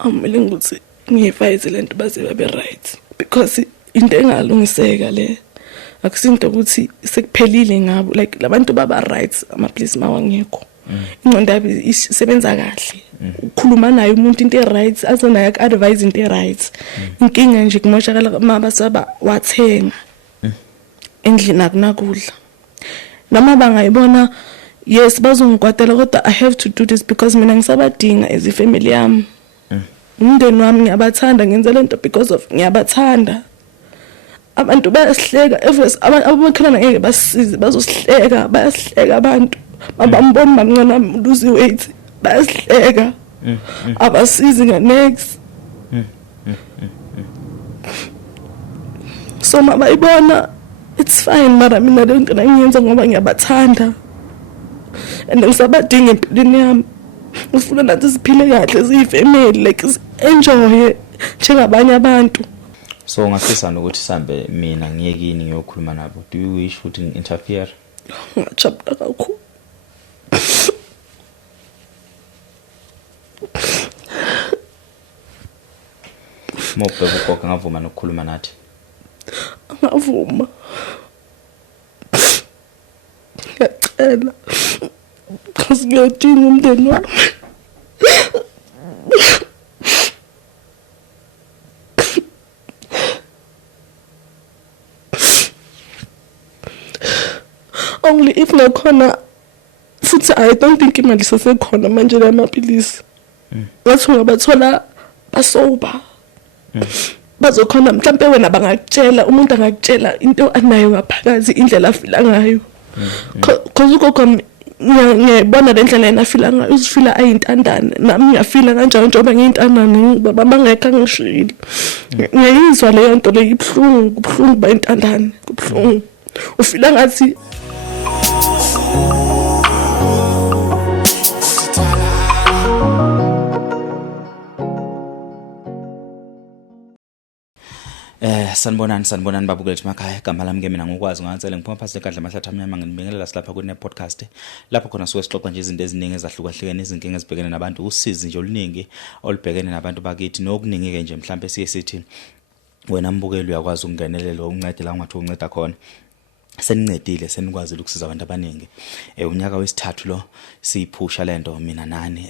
Awumele ukuthi ngiyifight lento baze babe right because into engalungiseka le akusinto ukuthi sekuphelile ngabo like labantu baba right amapolice mawangekho ingqondo yabo isebenza kahle ukhuluma naye umuntu into right azona yak advise into right inkinga nje kumoshakala mabasaba wathenga endlini akunakudla noma bangayibona yes bazongikwatela kodwa I have to do this because mina ngisabadinga as ifamily yami umndeni wami ngiyabathanda ngenza lento because of ngiyabathanda abantu bayasihleka abakhelana ngeke basize bazosihleka bayasihleka abantu babambona mamncane lose weight bayasihleka abasizi next so mabayibona it's fine mara mina lento ngiyenza ngoba ngiyabathanda and ngisabadinga empilweni yami ufuna nathi siphile kahle siyifamily like enjoy njengabanye abantu. So ngafisa ukuthi sambe mina ngiyekini ngiyokhuluma nabo. Do you wish ukuthi interfere? Ngajabula kakhulu. Mobheka ugogo ngavuma nokukhuluma nathi. Ngavuma. Ngacela. Kasi ngiyadinga umndeni wami. Only if nakhona futhi I don't think imali sesekhona manje lamaphilisi. Ngathi ngabathola basoba. Bazokhona mhlambe wena bangakutshela umuntu angakutshela into anayo ngaphakathi indlela afila ngayo. Cause ukoko ngiyabona le ndlela yena afila ngayo uzifila ayintandane nami ngiyafila kanjalo njengoba ngiyintandane baba bangekho ngishilo. Ngiyizwa leyo nto le ibhlungu bayintandane kubhlungu. Ufila ngathi sanibonani babukeli emakhaya igama lami ke mina ngokwazi ngancela ngiphuma phasi ekadla amahlathi amnyama nginibingelela silapha ku podcast lapho khona suke sixoxa nje izinto eziningi ezahlukahlukene izinkinga ezibhekene nabantu usizi nje oluningi olubhekene nabantu bakithi nokuningi ke nje mhlambe sithi wena mbukeli uyakwazi ukungenelela uncede la ungathi unceda khona senincedile senikwazi ukusiza abantu abaningi unyaka wesithathu lo siphusha lento mina nani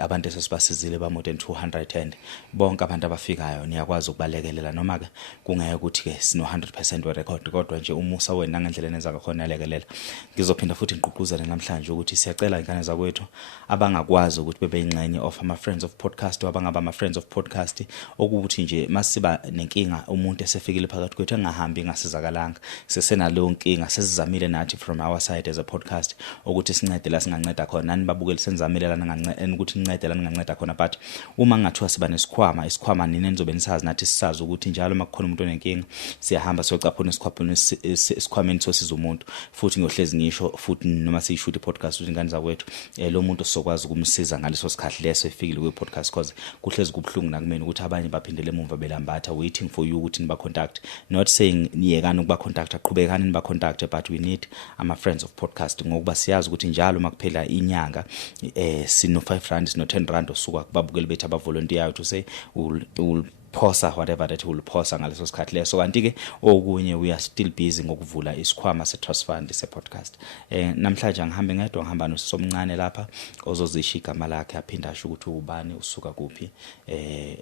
abantu esesibasizile ba more than 200 and bonke abantu abafikayo niyakwazi ukubalekelela noma ke kungeke ukuthi ke sino 100% we record kodwa nje umusa wena ngendlela enenza ngakhona yalekelela ngizophinda futhi ngiqhuquzele namhlanje ukuthi siyacela inkane zakwethu abangakwazi ukuthi bebe ingxenye of ama friends of podcast abangaba ama friends of podcast okuthi nje masiba nenkinga umuntu esefikile phakathi kwethu engahambi ngasizakalanga sesenalo inkinga sesizamile nathi from our side as a podcast ukuthi sincede la singanceda khona nani babukeli senzamile la nganceda ukuthi nincede la ninganceda khona but uma ngathiwa siba isikhwama nini nizobe nisazi nathi sisazi ukuthi njalo makukhona umuntu onenkinga siyahamba siyocaphuna isikhwameni sosiza umuntu futhi ngiyohlezi ngisho futhi noma siyishoot podcast ukuthi ingane zakwethu lo muntu sokwazi ukumsiza ngaleso sikhathi leso efikile kwe podcast cause kuhlezi kubhlungu nakumina ukuthi abanye baphindele emumva belambatha waiting for you ukuthi niba contact not saying niyekani ukuba contact aqhubekani niba contact but we need ama friends of podcast ngokuba siyazi ukuthi njalo makuphela inyanga sino 5 rand sino 10 rand osuka kubabukeli bethu aba volunteer to say will posa whatever that will posa ngaleso sikhathi leso kanti ke okunye we are still busy ngokuvula isikhwama se trust fund se podcast namhlanje ngihambe ngedwa ngihamba nosomncane lapha ozozisha igama lakhe aphinda asho ukuthi ubani usuka kuphi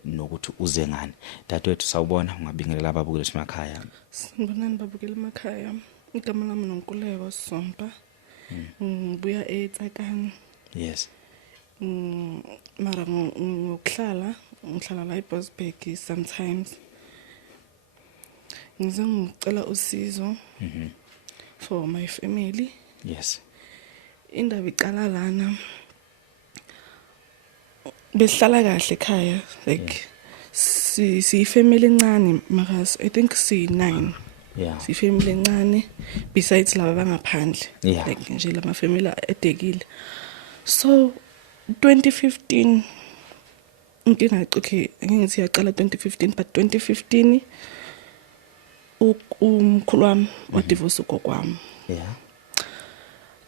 nokuthi uze ngani dadewethu sawubona ungabingelela ababukeli emakhaya. Sanibonani babukeli emakhaya igama lami noNkuleko Sompa ngibuya eTsakani. Yes. Mara ngihlala la eBosbek sometimes ngicela usizo for my family. Yes. Indaba iqala lana behlala kahle ekhaya like si family encane makas I think si 9. Yeah. Si family encane besides laba bangaphandle Yeah. like nje lama family edekile. So 2015 inkinga okay ngithi yaqala 2015 but 2015 umkhulu wami wa divorce ugogo wami. Yeah.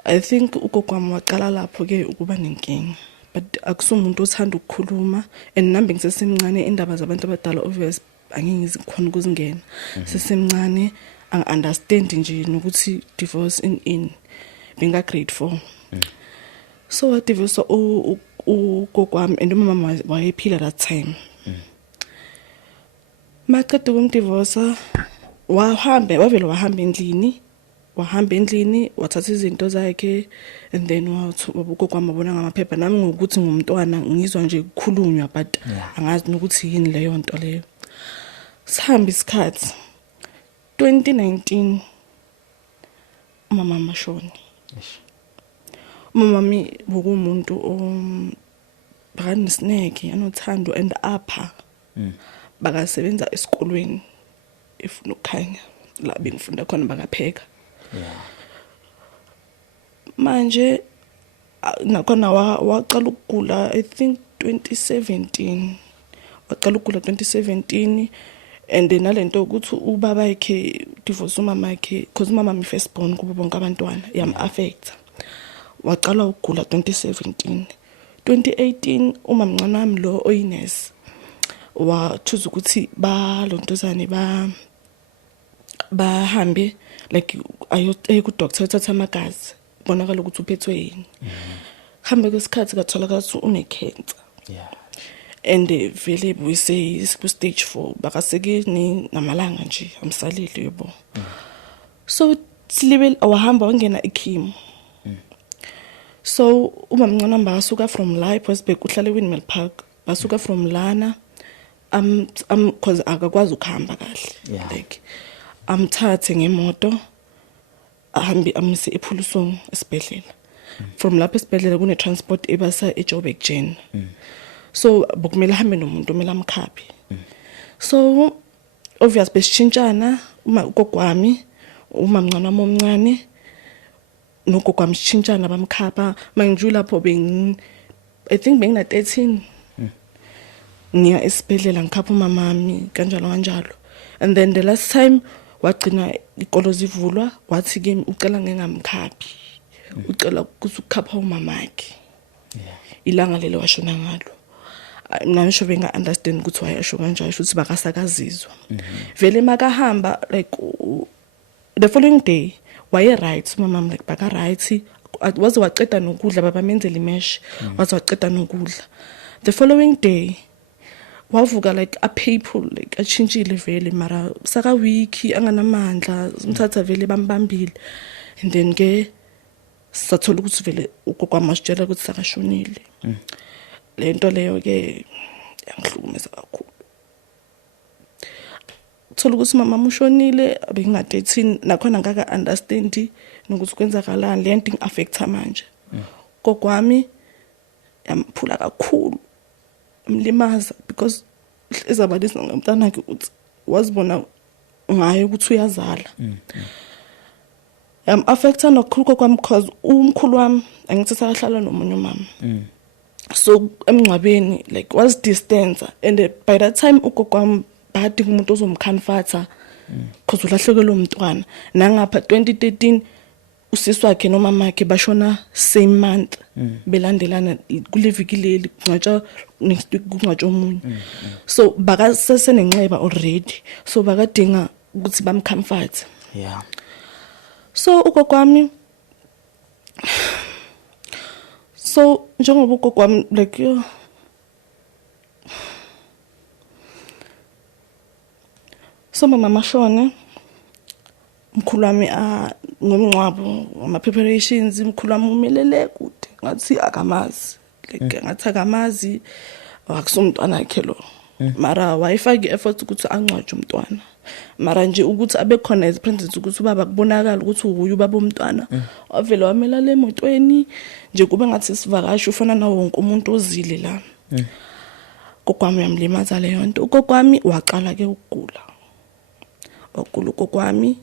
I think ugogo wami waqala lapho ke ukuba nenkinga but akusumuntu othanda ukukhuluma and nambe ngisesemncane indaba zabantu abadala obvious angeke ngikhona ukuzingena sesemncane understand nje nokuthi divorce in benga grade 4 so wa divorce ugokwami and umama wayephila that time maqeda ukumdivorce wahamba endlini wathatha izinto zakhe and then ugokwami wabona ngamaphepha nami ngokuthi ngumntwana ngizwa nje ukukhulunywa but angazi nokuthi yini leyo nto leyo sihamba isikhathi 2019 umama mashoni umama mi bokumuntu bakanesineke anothando and apha bakasebenza esikolweni efuna ukukhanya la bengifunda khona bakapheka manje nakhona waqala ukugula I think 2017 waqala ukugula 2017 and then nalento ukuthi ubaba yakhe divorce umama yakhe because umama mi first born kubo bonke abantwana yam affect waqala ukugula 2017 2018 umamncane wami lo oyines wathuza ukuthi balontozane bahambe like ayo ku doctor uthatha amagazi bonakala ukuthi uphethwe yini hambe kwesikhathi kathola ukuthi une cancer and vele buyise ku stage 4 bakaseke namalanga nje amsalile yebo so silibel awahamba wangena ichemo so umamncane wami basuka from la ePostbank uhlala eWindmill Park basuka from lana cause akakwazi ukuhamba kahle like amthathe ngemoto ahambe amise ePhulusong esibhedlela from lapha esibhedlela kune transport ebasa eJoburg Gen so bokumela hambe nomuntu omela amkhaphi so obvious besishintshana ugokwami umamncane wami omncane nogokwami sishintshana bamkhapha manje lapho I think bengina 13 ngiya esibhedlela ngikhapha umamami kanjalo and then the last time wagcina ikolo zivulwa wathi ke ucela ngengamkhaphi ucela ukukhapha umamakhe ilanga lelo washona ngalo namisho benga understand ukuthi wayasho kanjalo futhi bakasakazizwa vele makahamba like the following day waye right umama like baka right waze waqeda nokudla baba menzele imesh waze waqeda nokudla the following day wavuka like a people like achintshile vele mara saka wiki anganamandla umthatha vele bambambile and then ke sathola ukuthi vele ugokwamashitshela ukuthi sakashonile lento leyo ke yangihlukumeza kakhulu thola ukuthi mama mushonile benga 13 nakhona ngaka understand nokuthi kwenzakalani lento ingaffecta manje gokwami yamphula kakhulu mlimaza because ezabadisa ngomntana wakhe uthi wazibona ngaye ukuthi uyazala affecta nokhulu kwami because umkhulu wami angithi sakahlala nomunye umama so emncwabeni like was distance and by that time ugokwami badinga umuntu ozomkhanfatha because ulahlekelwe umntwana nangapha 2013 usisi wakhe nomama wakhe bashona same month belandelana kuleviki leli ngatsha next week kungatsha omunye so bakasesenenxeba already so bakadinga ukuthi bamcomfort so ugokwami so njengoba ugokwami like so mama mashone mkhulu wami ngomncwabo ama preparations mkhulu wami umelele kude ngathi akamazi like ngathi akamazi akusumntwana yakhe lo mara wayifake effort ukuthi angcwaje umntwana mara nje ukuthi abe khona as presence ukuthi ubaba kubonakala ukuthi uyu baba umntwana ovela wamela le emotweni nje kube ngathi sivakashi ufana nawo wonke umuntu ozile la kokwami yamlimaza leyo nto kokwami waqala ke ukugula kokwami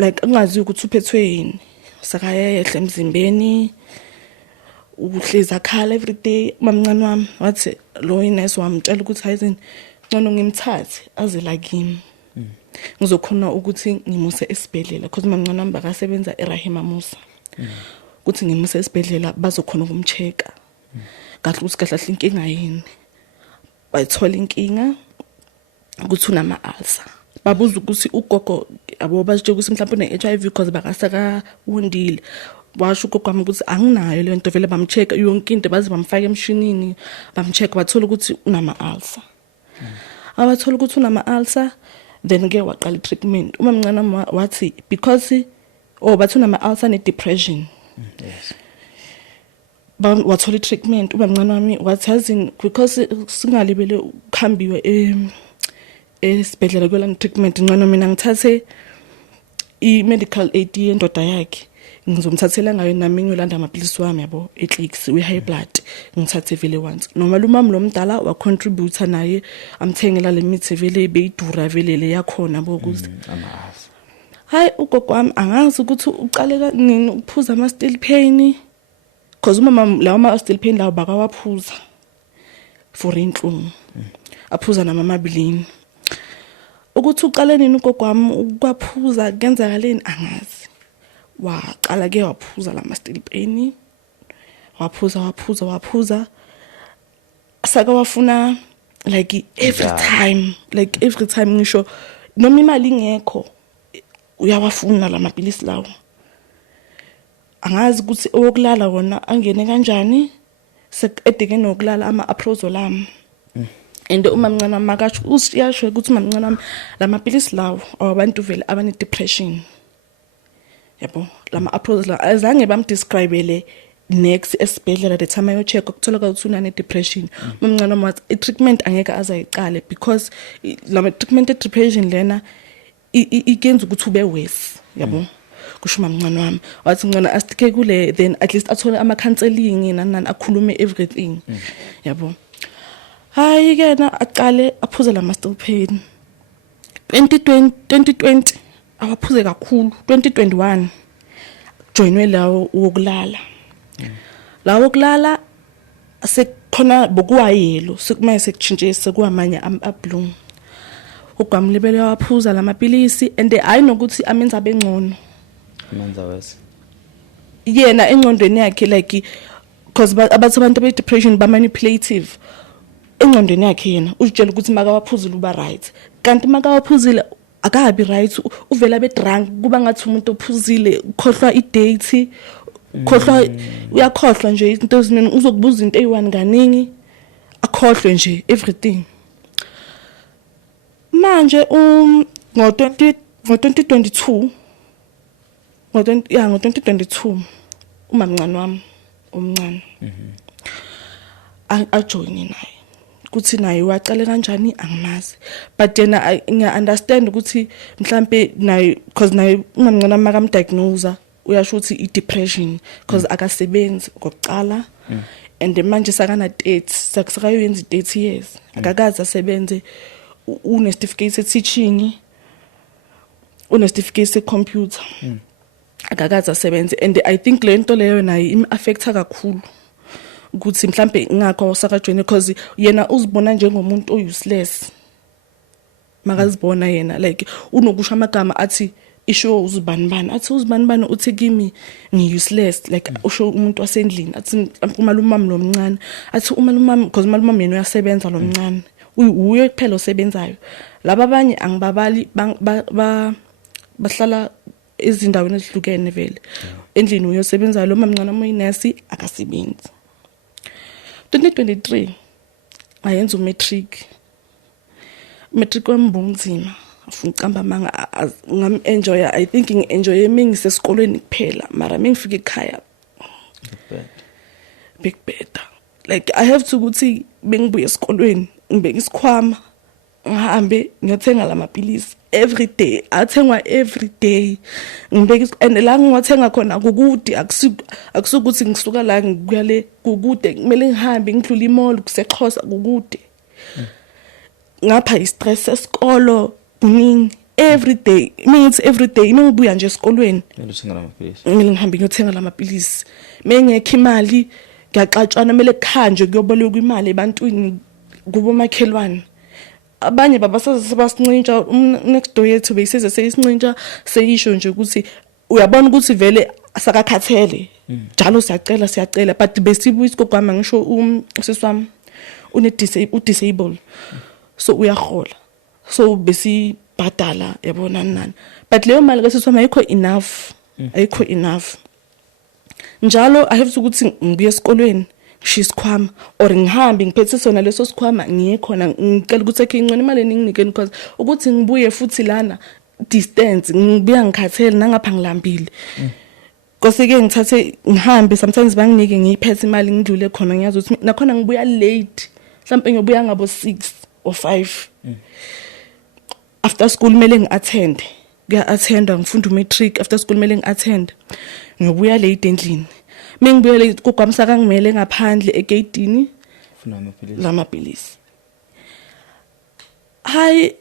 like angazi ukuthi uphethwe yini sakayehla emzimbeni uhlezi akhala every day mamncane wami wathi lo inesi wamtshela ukuthi hayizini ngcono ngimthathe aze la kimi ngizokhona ukuthi ngimuse esibhedlela because mamncane wami bakasebenza eRahima Musa ukuthi ngimuse esibhedlela bazokhona ukumcheka kahle ukuthi kahle inkinga yini bayithola inkinga ukuthi unama ulcer babuza ukuthi ugogo abo bazitshela ukuthi mhlawumbe une-HIV because bakasaka wundile washo ugogo wami ukuthi anginayo le nto vele bamcheck yonke into baze bamfaka emshinini bamcheck bathola ukuthi unama ulcer abathola ukuthi unama ulcer then ke waqala treatment uma mncane wathi because bathi unama ulcer ne depression yes wathola treatment uma mncane wami wathi yazini because singalibele ukhambiwe esibhedlela kwela treatment ngcono mina ngithathe i-medical aid yendoda yakhe ngizomthathela ngayo nami ngiyolanda amaphilisi wami yabo eClicks we-high blood ngithathe vele once noma lumami lo mdala wa-contributor naye amthengela le mithi vele beyidura vele le yakhona bokuthi hayi ugogo wami angazi ukuthi uqale nini ukuphuza ama-still pain because umama lawo ama-still pain lawo bakawaphuza for inhlungu aphuza namamabilini ukuthi uqale nini ugogo wami ukwaphuza kenzakaleni angazi waqala ke waphuza lama still pain waphuza saka wafuna like every time ngisho noma imali ingekho uyawafuna lamaphilisi lawo angazi ukuthi okulala wona angene kanjani sekedeke nokulala ama-aprozolam and uma mncane makasho usiyasho ukuthi uma mncane lamaphilisi lawo abantu vele abane depression yabo lama-aprozolam azange bamdescribele next esibhedlela the time ayo check ukuthola ukuthi unane depression umncane wathi i-treatment angeke azayiqale because lama treatment depression lena ikenza ukuthi ube worse yabo kusho mamncane wami wathi ngcona asitike kule then at least athole ama counseling nani akhulume everything yabo hayi kena aqale aphuze lama still pain 2020 awaphuze kakhulu 2021 joinwe lawo wokulala lawo wokulala sekukhona bokuwayelo sekumaye sekutshintshe sekuamanye ablue ugamlibele waphuza lamaphilisi and I nokuthi amenza abengcono amenza wese yena engqondweni yakhe like because abantu be depression ba manipulative engqondweni yakhe yena uzitshela ukuthi makawaphuzile uba right kanti makawaphuzile akabi right uvela be drunk kuba ngathi umuntu ophuzile ukhohlwa idate ukhohlwa uyakhohlwa nje into ezinini uzokubuza into eyi1 kaningi akhohlwe nje everything manje ngo-2022 uma mncane wami omncane ajoyine naye kuthi naye waqale kanjani angimazi but yena ngiya-understand ukuthi mhlampe naye because naye umamncane makamdiagnose uyasho ukuthi i-depression because akasebenzi kokuqala and manje sakana 30 sakayoyenza 30 years akakazi asebenze une-certificate se-teaching une-certificate se-computer akakazi asebenze and I think le nto leyo naye im-affecta kakhulu ukuthi mhlambe ngakho sakajoyine because yena uzibona njengomuntu o-useless makazibona yena like unokusho amagama athi isho uzibani athi uzibani uthi kimi ngi-useless like usho umuntu wasendlini athi umalumami lo mncane athi umalumami because umalumami yena uyasebenza lo mncane uye kuphela osebenzayo laba abanye angibabali bahlala ezindaweni ezihlukene vele endlini uyosebenzayo lo mamncane oyinesi akasebenzi 2023 ayenza umatric wami bunzima afuna uqamba manga ngam-enjoy I think ngi-enjoy mengisesikolweni kuphela mara mengifika ekhaya big better like I have to ukuthi bengibuye esikolweni ngibeka isikhwama ngihambe ngiyothenga lamaphilisi every day athengwa every day ngibeka and la ngiwathenga khona kukude akusukuthi ngisuka la ngikuya le kukude kumele ngihambe ngidlula imall kuseXhosa kukude ngapha istress esikolo kuningi every day means every day ngibuya nje esikolweni kumele ngihambe ngiyothenga lamaphilisi mengekho imali ngiyaxatshana kumele kuhanjwe kuyoboleka imali ebantwini kubo makhelwane abanye babasasebasincintsha next door yethu beyiseze seyisincintsha seyisho nje ukuthi uyabona ukuthi vele asakakhathele njalo siyacela but besibuya isigogwami ngisho usiswami disable so uyahola so besibhadala yabona nani but leyo mali kasiswami ayikho enough njalo I have ukuthi ngibuye esikolweni ngishisikhwama or ngihambe ngiphethe sona leso sikhwama ngiyekhona ngicela ukuthi ekhe incane imali ninginikeni because ukuthi ngibuye futhi lana distance ngibuya ngikhathele nangapha ngilambile koseke ngithathe ngihambe sometimes banginike ngiyiphethe imali ngidlule khona ngiyazi ukuthi nakhona ngibuya late mhlawumbe ngiyobuya ngabo 6 or 5 after school mele ngiattend ngiya-attenda ngifunda matric after school mele ngi-attend ngiyobuya late endlini mengibuya late kugwamisa kangimele ngaphandle egate lamapilisi hi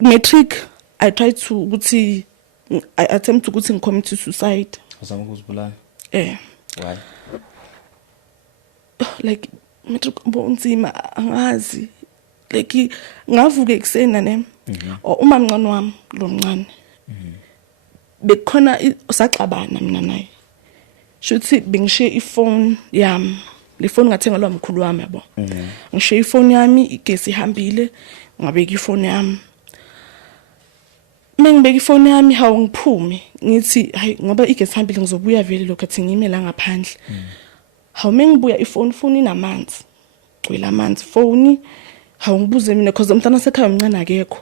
matric I tried to ukuthi I attempt ukuthi ngicommit suicide uzama ukuzibulala why like matric bonzima angazi like ngavuka eksena ne uma mncane wami lo mncane bekhona usaxabana mina naye shuthi bengishiye ifone yami le phone ngathenga lo mkhulu wami yabo ngishiye ifone yami igesi ihambile ngabeka ifone yami mengibeka ifone yami hawu ngiphume ngithi hayi ngoba igesi ihambile ngizobuya vele lokho athi ngime la ngaphandle hawu mengibuya ifone inamanzi cwela amanzi phone hawu ngibuze mina because umntana sekhaya umncane akekho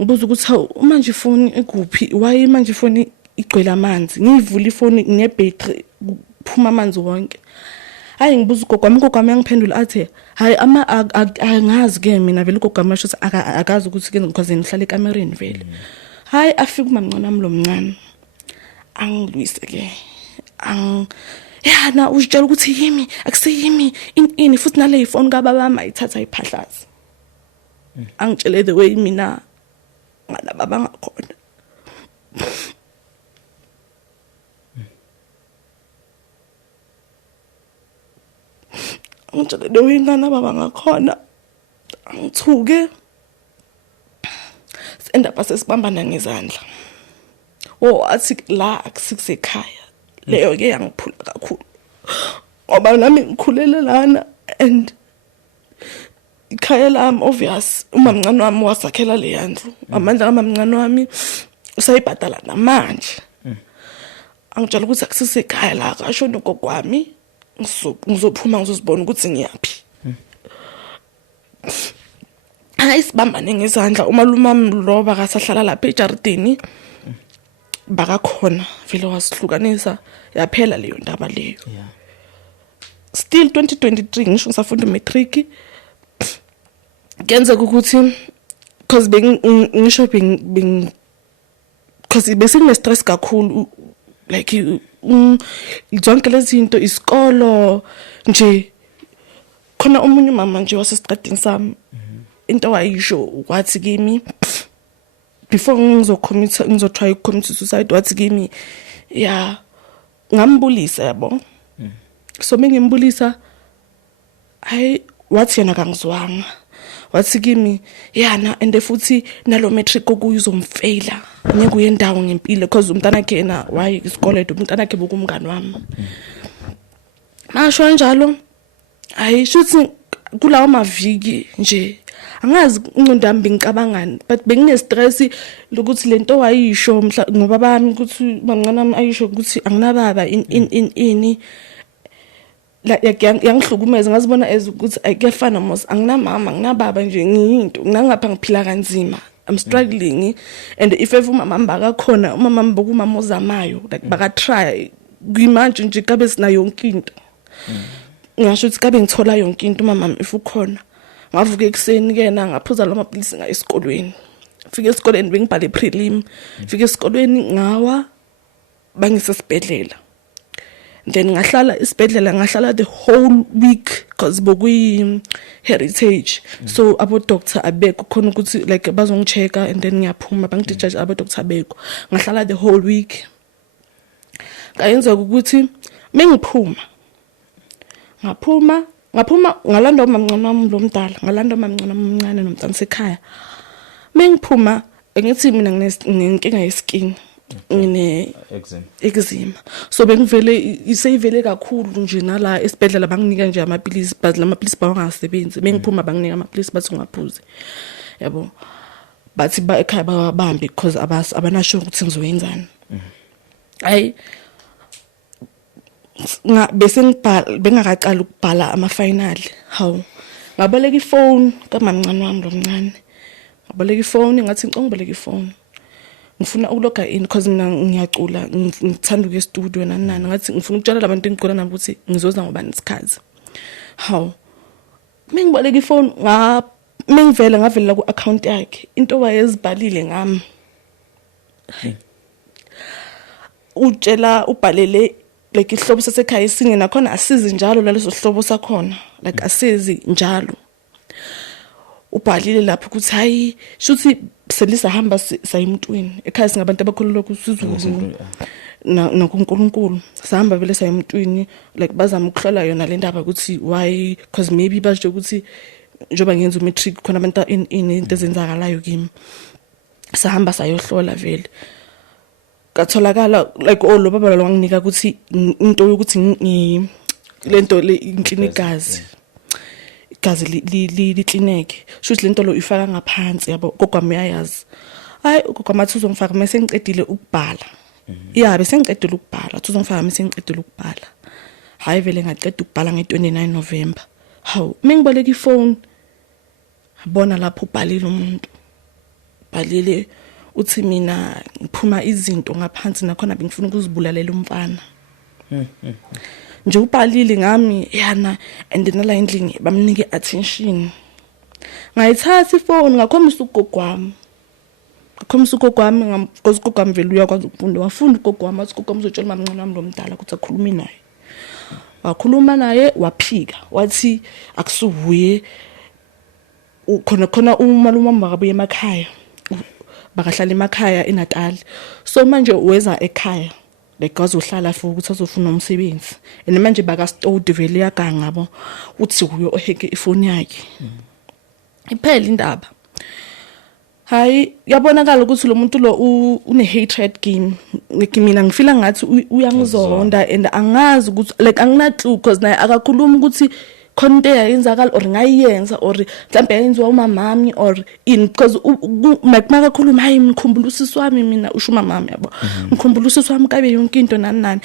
ngibuza ukuthi hawu manje ifone ekuphi why manje ifone igcwele amanzi ngivula ifone ngebattery kuphuma amanzi wonke hayi ngibuza ugogwami yangiphendula athi hayi angazi ke mina vele ugogwami asho akazi ukuthi ke because ngihlala ekamereni vele hayi afika umamncane wami lo mncane angilwise ke yana usitshela ukuthi yimi akuseyimi ini futhi nale ifone kababa bami ayithatha iphahlaza angitshele the way mina ngalaba ngakhona angitshele the way ngana baba ngakhona angithuke sendaba sesibambana ngezandla athi la akusisekhaya leyo ke yangiphula kakhulu ngoba nami ngikhulele lana and ikhaya lami obvious umamncane wami wasakhela le yandlu amandla kamamncane wami usayibhadala namanje angitshela ukuthi akusisekhaya la kasho nogogwami ngizophuma ngizozibona ukuthi ngiyaphi hayi sibambane ngezandla umalumami lo bakasahlala lapha ejardini bakakhona vele wasihlukanisa yaphela leyo ndaba leyo still 2023 ngisho ngisafunda matric kenzeka ukuthi because ngisho because besingine stress kakhulu like zonke lezi zinto isikolo nje khona umunye mama nje wasesiqedini sami into wayisho wathi kimi before ngizotry ukucommit suicide wathi kimi ya ngambulisa yabo so mengimbulisa hayi wathi yena kangizwanga wathi kimi yana and futhi nalo matric okuyizomfaila ngeke uyendawo ngempilo because umntana wakhe yena waye isikole umntana wakhe bokumngani wami masho njalo hayi shuthi kulawo maviki nje angazi incondambi ngicabangani but bengine stress lokuthi lento wayisho ngoba bami ukuthi mamncane wami ayisho ukuthi anginababa ini la yangihlukumeza ngazibona ukuthi ayikefana mos anginamama anginababa nje ngiyinto ngingapha ngiphila kanzima I'm struggling and if ever umama mbakakhona umama mbokumama ozamayo like baka try kuyimanje nje kabe sina yonke into ngisho ukuthi kabe ngithola yonke into umama if ukhona ngavuka ekseni kena ngaphuza lamapilisi nga esikolweni fike esikoleni bengibhale prelim fike esikolweni ngawa bangisesibhedlela then ngahlala isibhedlela ngahlala the whole week because bokuyi heritage so abo doctor abekho khona ukuthi like bazongichecka and then ngiyaphuma bangidischarge abo doctor abekho ngahlala the whole week kayenza ukuthi mengiphuma ngaphuma ngalanda umamncane wami lo mdala ngalanda umamncane omncane nomntana sekhaya mengiphuma ngithi mina nginenkinga yeskin ngine exam so bengivele iseyivele kakhulu nje nala esibhedlela banginika nje amapilisi but lamapilisi bawangasebenzi bengiphuma banginika amapilisi bathi ungaphuzi yabo bathi ekhaya babambi because abanasho ukuthi ngizoyenzani ay bese ngibhala bengakaqala ukubhala ama-final hawu ngaboleka ifone kamamncane wami lomncane ngaboleka ifone ngathi ngiboleka ifone ngifuna ukuloga in because mina ngiyacula ngithanda ukuya e-studio nani ngathi ngifuna ukutshela labantu engicula nabo ukuthi ngizoza ngoba nesikhazi hawu mengiboleka ifone mengivela ku-account yakhe into wayezibhalile ngami utshela ubhalele like ihlobo sasekhaya singe nakhona asizi njalo laleso hlobo sakhona like asizi njalo ubhalile lapho ukuthi hayi shuthi selisa hamba sayimntwini ekhaya singabantu abakholelwa kuSizulu nokuNkulunkulu sahamba vele sayimntwini like bazama ukuhlola yona le ndaba ukuthi why because maybe basho ukuthi njoba ngenza umatric khona abantu into ezenzakalayo kimi sahamba sayohlola vele katholakala like lo baba lo wanginika ukuthi into yokuthi lento le inclinicazi igazi li clinic shuthi lento lo ifaka ngaphansi yabo gogo uyayazi hayi gogo mathi uzongifaka mase ngiqedile ukubhala yeah bese ngiqedile ukubhala uzongifaka mase ngiqedile ukubhala hayi vele ngaqeda ukubhala nge-29 November hawu mengiboleka ifone abona lapho ubhalile umuntu bhalile uthi mina ngiphuma izinto ngaphansi nakhona bengifuna ukuzibulalela umfana nje ubhalile ngami yana and nala endlini bamnike attention ngayithatha ifone ngakhombisa ugogwami because ugogwami vele uyakwazi ukufunda wafunda ugogwami athi ugogwami uzotshela mamncane wami lomdala ukuthi akhulume naye wakhuluma naye waphika wathi akusubuye khona umalume wami bakabuye emakhaya bakahlala emakhaya eNatal so manje weza ekhaya like wazohlala for ukuthi azofuna umsebenzi and manje baka stowed vele yakangabo uthi kuyo oheke ifoni yakhe iphela indaba hayi yabonakala ukuthi lo muntu lo une hatred game mina ngifila ngathi uyangizonda and angazi ukuthi like anginatlu because naye akakhuluma ukuthi konke yayenzakala or ngayenza or mhlawumbe yayenziwa umamami or in because makakhuluma hayi ngikhumbula usisi wami mina usho umamami yabo ngikhumbula usisi wami kabe yonke into nani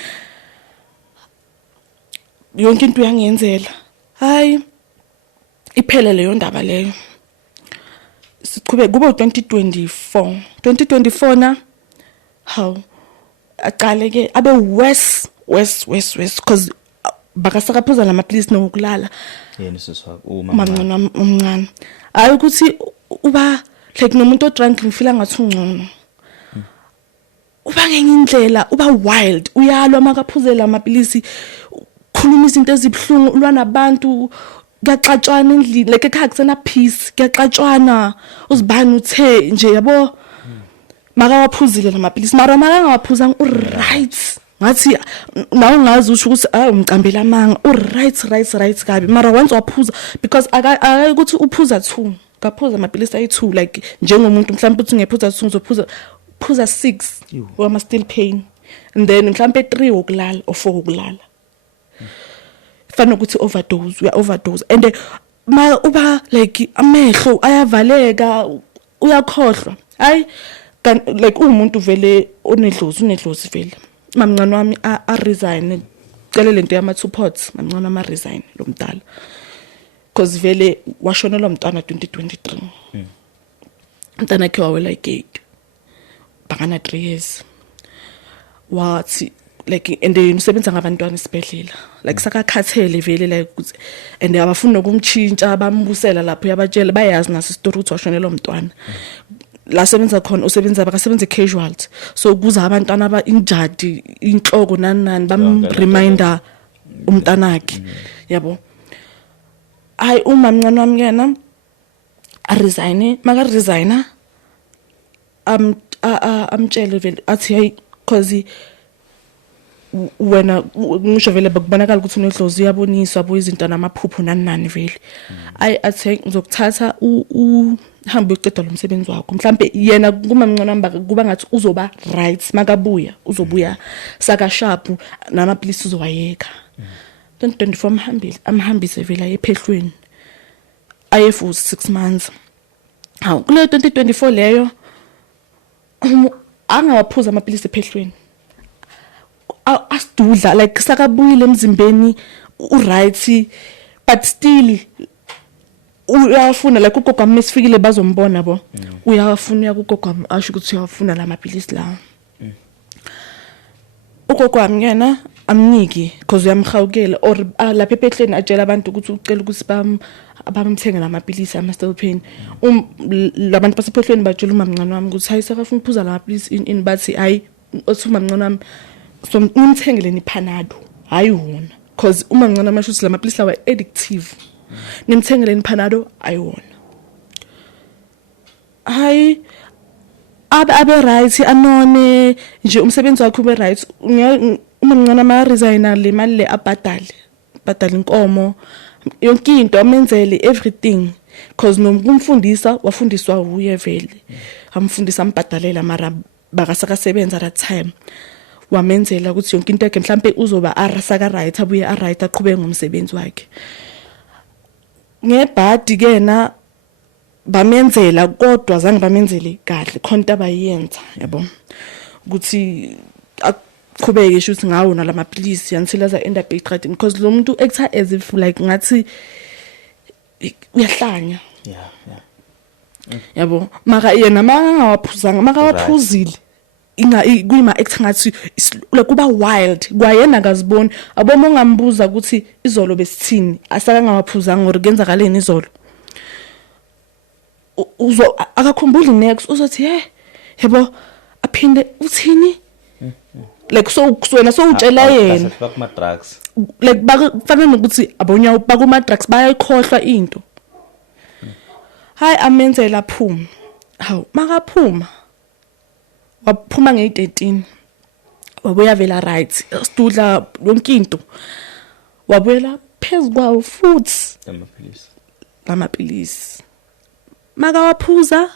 yonke into uyangenzela hayi iphele leyo ndaba leyo siqhube kuba 2024 na how aqale ke abe worse because bakasakaphuza lamapilisi nokulala yena siswa umama omncane hayi ukuthi uba like nomuntu odrunk ngifila ngathi ungcono uba ngenye indlela uba wild uyalwa makaphuzela amapilisi khuluma izinto ezibhlungu ulwa nabantu kuyaxatshwana endlini like ekhaya kusena peace kuyaxatshwana uzibani uthe nje yabo makawaphuzile lamapilisi mara makangawaphuza right ngathi nawe ngazi usho ukuthi umqambela amanga right kabi mara once waphuza because ukuthi uphuza 2 kaphuza amapilisi ayi2 like njengomuntu mhlawumbe uthi ngephuza 2 uzophuza 6 wama still pain and then mhlawumbe 3 wokulala or 4 wokulala fana ukuthi overdose uya overdose and uba like amehlo ayavaleka uyakhohlwa hayi like umuntu vele unedlozi vele mamncane wami resign cela lento yama 2 pots mamncane wami resign lo mdala because vele washonela umntwana 2023 umntwana wakhe wawela igate bakana 3 years wathi like and usebenza ngabantwana esibedlela like sakakhathele vele like and abafuna ukumchintsha bambusela lapho yabatshela bayazi naso story ukuthi washonela umntwana la sebenza khona usebenza bakasebenza casualty so kuza abantwana aba injadi inhloko nani bam reminder umntana wakhe yabo hayi uma mncane wami yena resign maka resigna amtshele vele athi hey cause wena ngisho vele bakubonakala ukuthi unedlozi uyaboniswa abo izinto namaphupho nani vele I think ngizokuthatha uhambe uqeda lo msebenzi wakho mhlambe yena kuma mncane kuba ngathi uzoba right makabuya uzobuya saka sharp namaphilisi uzowayeka 2024 amhambise vele ayephehlweni aye for 6 months hawu kule 2024 leyo angawaphuza amaphilisi ephehlweni asidudla like sakabuyile emzimbeni uright but still uyafuna like ugogo wami mesifikile bazombona bo uyafuna ugogo wami asho ukuthi uyafuna lamaphilisi la ugogo wami yena amniki because uyamhawukela or lapha ephehlweni atshela abantu ukuthi ucela ukuthi abamthenga lamaphilisi ama still pain labantu basephehlweni batshela umamncane wami ukuthi hayi sakafuna ukuphuza lamaphilisi in bathi hayi othi umamncane wami so nimthengele niPanado hayi wona because umamncane amasho ukuthi lamaphilisi lawa addictive nimthengele niPanado ayiwona hayi abe right anone nje umsebenzi wakhe ube right umamncane ama resigner le mali le abhadala inkomo yonke into amenzele everything because nomkumfundisa wafundiswa uye vele amfundisa ambhadalela mara bakasakasebenza that time wamenzela ukuthi yonke into yakhe mhlambe uzoba arasaka right abuye right aqhubeke ngomsebenzi wakhe ngebhadi kena bamenzela kodwa zange bamenzele kahle khonto abayenza yabo ukuthi aqhubeke shothi ngawo nalamaphilisi until aza end up eqadini because lo muntu actor as if like ngathi uyahlanya yabo maka yena mangawaphuzanga makawaphuzile kuyima actor ngathi like kuba wild kwayena akaziboni aboma ongambuza ukuthi izolo besithini asaka ngawaphuzanga or kenzakaleni izolo uzo akakhumbuli next uzothi yebo aphinde uthini like so wena so utshela yena bakuma drugs like bakufanele ukuthi abonya bakuma drugs bayayikhohlwa into hayi amenzela phuma hawu makaphuma waphuma nge13 wabuya vela right studla yonke into wabuyela phezukwawo futhi lamaphilisi makawaphuza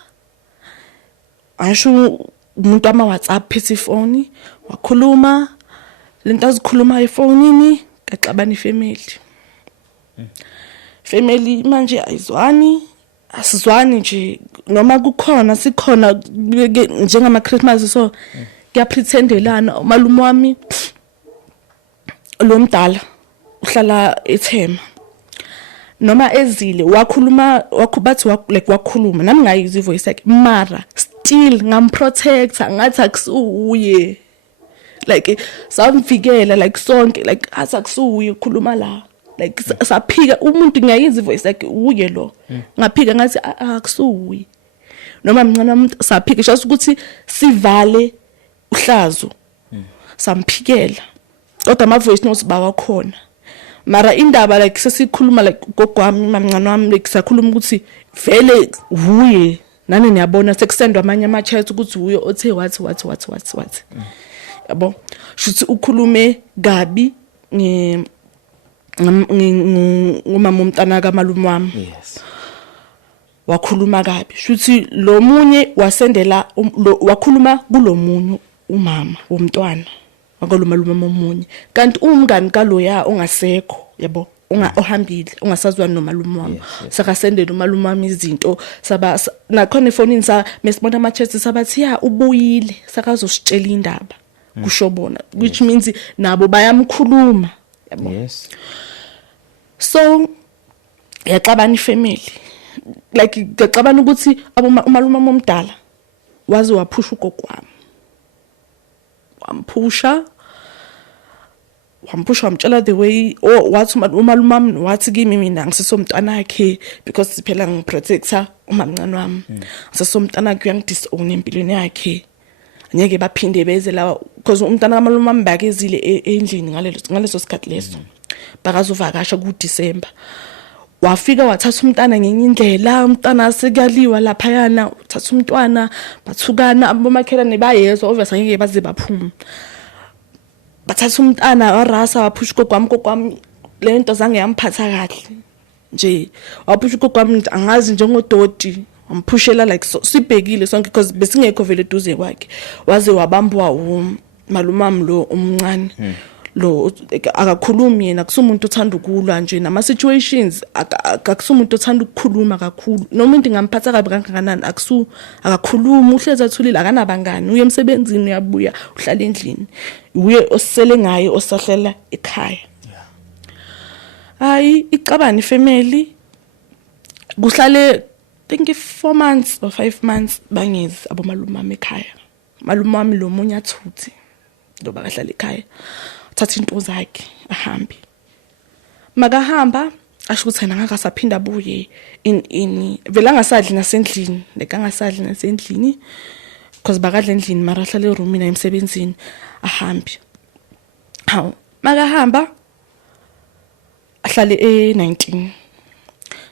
asho umuntu ama WhatsApp phethe phone wakhuluma lento azikhuluma efonini kaxabana ifamily manje ayizwani asizwani nje noma kukhona sikhona njengama Christmas so kuya pretendelana umalume wami lo mdala uhlala eThema noma ezile wakhuluma bathi like wakhuluma nami ngayizwa ivoice yakhe mara still ngamprotecta ngathi akusuye like samvikela like sonke like asakusuye ukukhuluma la like saphika umuntu ngiyayizwa ivoice yakhe uye lo ngaphika ngathi akusuye noma mncane umuntu saphika shasa ukuthi sivale uhlazo samphikela kodwa ama voice notes bawakhona mara indaba like sesikhuluma like gogwami mamncane wami like sakhuluma ukuthi vele huye nani niyabona sekusendwa amanye ama chat ukuthi huyo othe what yabo shuthi ukhulume gabi ngomama umntana kaMalume wami yes wakhuluma kabi shuthi lo munye wasendela wakhuluma kulomunye umama womntwana wakolumalume omunye kanti umngani kaloya ongasekho yabo ohambile ungasazwana nomalume wami sakasendela umalume wami izinto saba nakhona efonini sa mesibona ama chats sabathi ubuyile sakazositshela indaba kushobona which means nabo bayamkhuluma yabo yes so yaxabana ifamily like yaxabana ukuthi umalume omdala wazi waphusha ugogo wami wampusha wamtshela the way wathi umalume wami wathi kimi mina ngisisomntana yakhe because phela ngiprotector umamncane wami ngisisomntana yakhe uyangidisown empilweni yakhe ngeke baphinde beze la because umntana kaMalume wami bakezile endlini ngaleso sikhathi leso bakazovakasha ku December wafika wathatha umntana ngenye indlela umntana sekuyaliwa lapha yana uthatha umntwana bathukana abomakhelane bayezwa obviously ngeke baze baphuma bathatha umntana warasa waphusha kokwami lento zange yamphatha kahle nje waphusha kokwami angazi njengodoti wamphushela like sibhekile sonke because besingekho vele eduze kwakhe waze wabambwa umalumami lo umncane lo akakhulumi yena kusumuntu othanda ukulwa nje nama situations akusumuntu othanda ukukhuluma kakhulu noma umuntu ngamphatha kabi kangakanani akakhuluma uhlezi athulile akanabangani uye emsebenzini uyabuya uhlala endlini uye osele ngaye osahlela ekhaya hayi iqabani family kuhlale think 4 months or 5 months bangezi abomalumami ekhaya malumami lo munye athuthi loba kahlala ekhaya thatha into zakhe ahambe makahamba asho ukuthi yena ngakasaphinda abuye in vela ngasadli nasendlini lekangasadli nasendlini because bakadla endlini mara ahlala eroomini emsebenzini ahambe hawo makahamba ahlale e19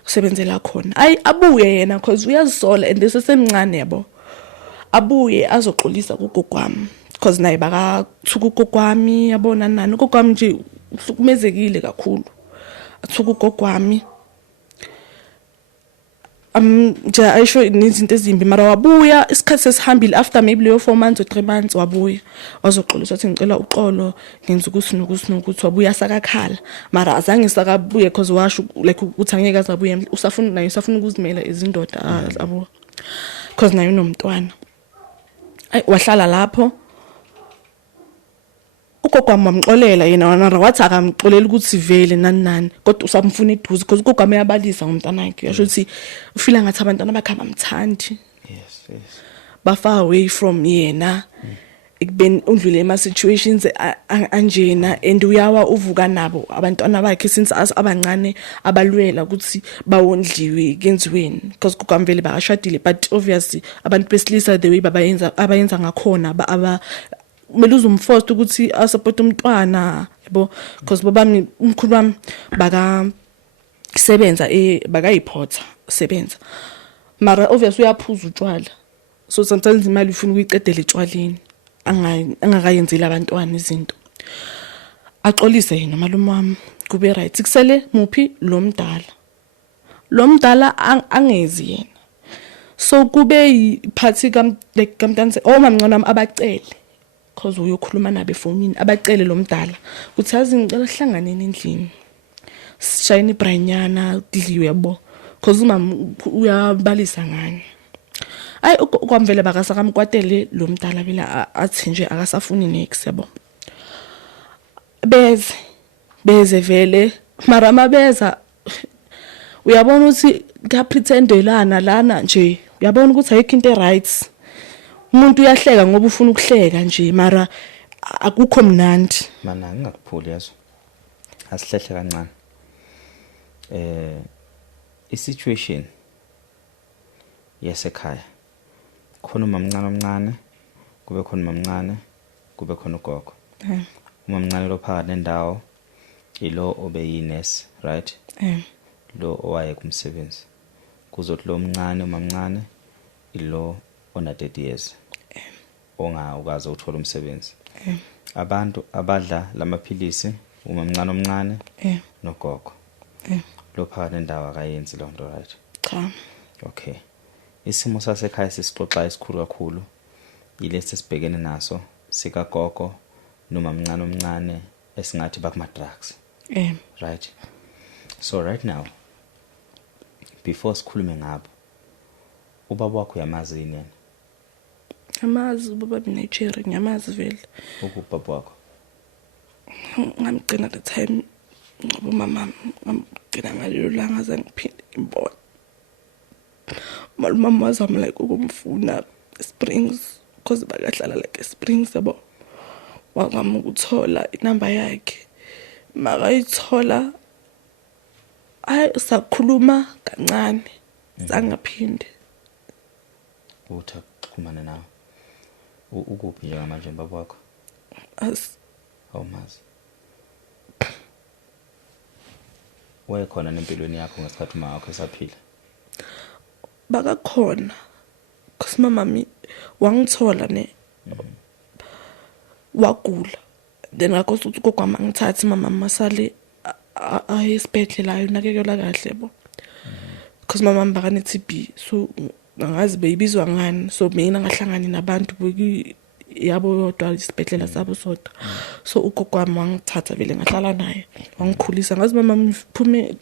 usebenzela khona abuye yena because uyazisola and sesemncane yabo abuye azoxolisa kugogwami because naye bakathuka ugogwami yabona nani ugogwami nje uhlukumezekile kakhulu athuka ugogwami nje ayisho izinto ezimbi mara wabuya isikhathi sesihambile after maybe leyo 4 months or 3 months wabuya wazoxolisa ukuthi ngicela uxolo ngenza ukuthi wabuya sakakhala mara azange sakabuye because washo like ukuthi angeke azabuye usafuna ukuzimela izindoda abo because naye unomntwana wahlala lapho ugogwami wamxolela yena wathi akamxolela ukuthi vele nani kodwa usamfuna eduze because ugogwami uyabalisa ngomntana wakhe yasho ukuthi ufila ngathi abantwana bakhe abamthandi yes ba far away from yena ekubeni undlule ema situations anjena and uyawa uvuka nabo abantwana bakhe since abancane abalwela ukuthi bawondliwe kenziweni because ugogwami vele bakashadile but obviously abantu besilisa the way abayenza ngakhona kumele uzumforce ukuthi asupport umntwana yabo because babami umkhulu wami sebenza bakayiphotha sebenza mara obviously uyaphuza utshwala so sometimes imali ufuna ukuyiqedela etshwaleni angakayenzeli abantwana izinto axolise yena malume wami kube right kusele muphi lo mdala angezi yena so kube iphathi kamntanse mamncane wami abacele because uyokhuluma nabe efonini abacele lo mdala ukuthi yazi ngicela sihlanganeni endlini sishayine ibranyana kudliwe yabo because umama uyabalisa ngani kwamvele bakasakamkwatele lo mdala phela athi nje akasafuni next yabo beze vele mara mabeza uyabona ukuthi kapretendelana lana nje uyabona ukuthi ayikho into right umuntu uyahleka ngoba ufuna ukuhleka nje mara akukho mnandi mana ngingakuphuli yazo asihlehle kancane isituation yasekhaya khona umamncane omncane kube khona umamncane kube khona ugogo umamncane lo phakathi nendawo ilo obeyinesi right lo owaye kumsebenzi kuzothi lo omncane umamncane ilo ona 30 years ongawukaza uthola umsebenzi abantu abadla lamaphilisi umamncane omncane nogogo lo phakathi nendawo akayenzi lo nto right cha okay isimo sasekhaya sisixoxa esikhulu kakhulu yilesi sibhekene naso sika gogo nomamncane omncane esingathi bakuma drugs right so right now before sikhulume ngabo ubaba wakho uyamazi yini yena amazi ubaba Nigeria ngiyamazi vele ubaba wakho ngamgcina the time ngoba mama ngamgcina ngalelo langa zangiphinde imbona mama wazama like ukumfuna Springs because bakahlala like Springs yabo wangama ukuthola inamba yakhe makayithola sakhuluma kancane sangaphinde uthi xhumana nawe ukuphi nje manje baba wakho awumazi wayekhona nempilweni yakho ngesikhathi uma wakho esaphila bakakhona because mama wangithola wagula then akhosa ukuthi kokwama ngithathe mama masale ayesibhedlela ayonakekela kahle yabo because mama mbakane TB so angazi beyibizwa ngani so mina ngahlangana nabantu yabo yodwa isibhedlela sabo sodwa so ugokwami wangithatha vele ngahlala naye wangikhulisa ngazi mama ngiphume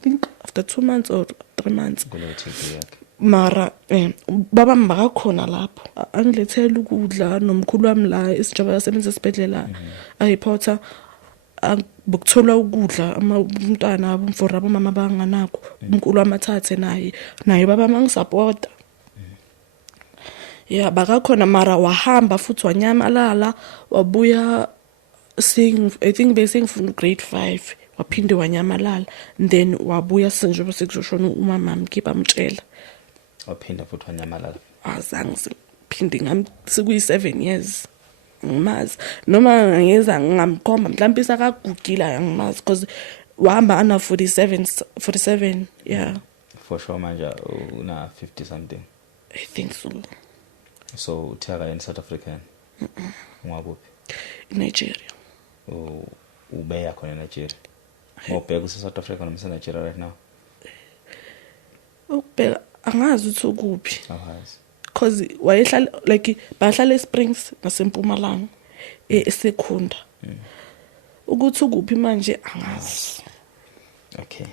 after 2 months or 3 months mara baba mbakakhona lapho angilethela ukudla nomkhulu wami la isijoba yasebenza esibhedlela ayiphotha bukuthola ukudla umntwana abomfora abomama banganakho umkhulu wamathathe naye baba mangisupporta yeah bakakhona mara wahamba futhi wanyamalala wabuya I think basing from grade 5 waphinde wanyamalala then wabuya senjoba sekuzoshona umama mkhipha amtshela waphinda futhi wanyamalala azange siphinde sekuyi 7 years ngimazi noma ngeza ngamkhomba mhlawumbe isakagugila ngimazi because wahamba ana 47 yeah for sure manje una 50 something I think so uthaka in South African ngwabuphi Nigeria ubeya khona eNigeria ngobheka South Africa noma Nigeria right now ukubheka angazi ukuthi ukuphi awazi because wayehlala like bahlala eSprings naseMpumalanga eSekhunda ukuthi ukuphi manje angazi okay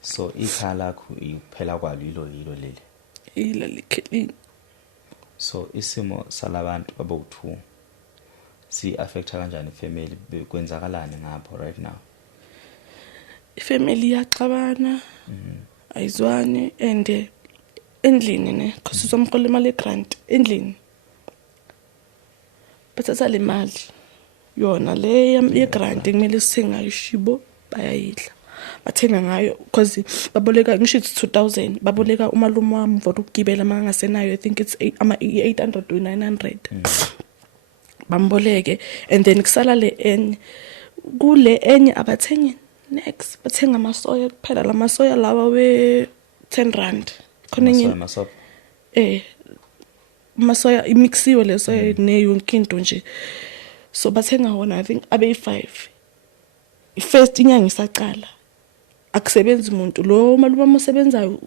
so ikhala lakho iphela kwalo yilo leli ila likheli so isimo salabantu abawuthu si affecta kanjani family kwenzakalani ngapho right now ifamily yaxabana ayizwane and endlini ne because somqola imali grant endlini bathatha le mali yona le ye grant kumele sithenga ishibo bayayidla bathenga ngayo because baboleka ngisho 2000 baboleka umalume wami for ukugibela mangasenayo I think it's 800 to 900 bamboleke and then kusala le kule enye abathengi next bathenga amasoya kuphela lamasoya lawa we 10 rand khona enye masoya imixiwe leso neyonke into nje so bathenga wona I think abe 5 first inyanga isaqala akusebenzi umuntu lo malume osebenzayo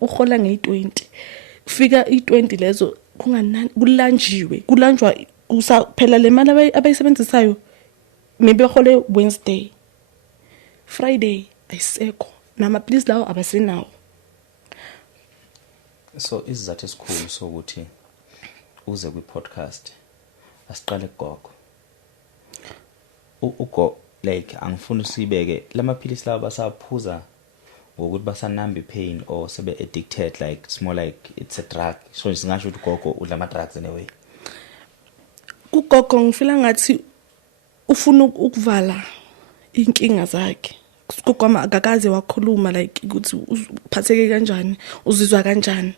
uhola nge20 kufika i20 lezo kunganani kulanjwa kusaphela le mali abayisebenzisayo maybe bahole Wednesday Friday ayisekho nama please lawo abasenawo so isizathu esikhulu sokuthi uze kwi-podcast asiqale kugogo ugo like angifuni usibeke lamaphilisi lawa basaphuza ngokuthi basanamba pain or sebe addicted like it's more like it's a drug so singasho ukuthi gogo udla ama drugs anyway ugogo ngifila ngathi ufuna ukuvala inkinga zakhe kugogo akakaze wakhuluma like ukuthi uphatheke kanjani uzizwa kanjani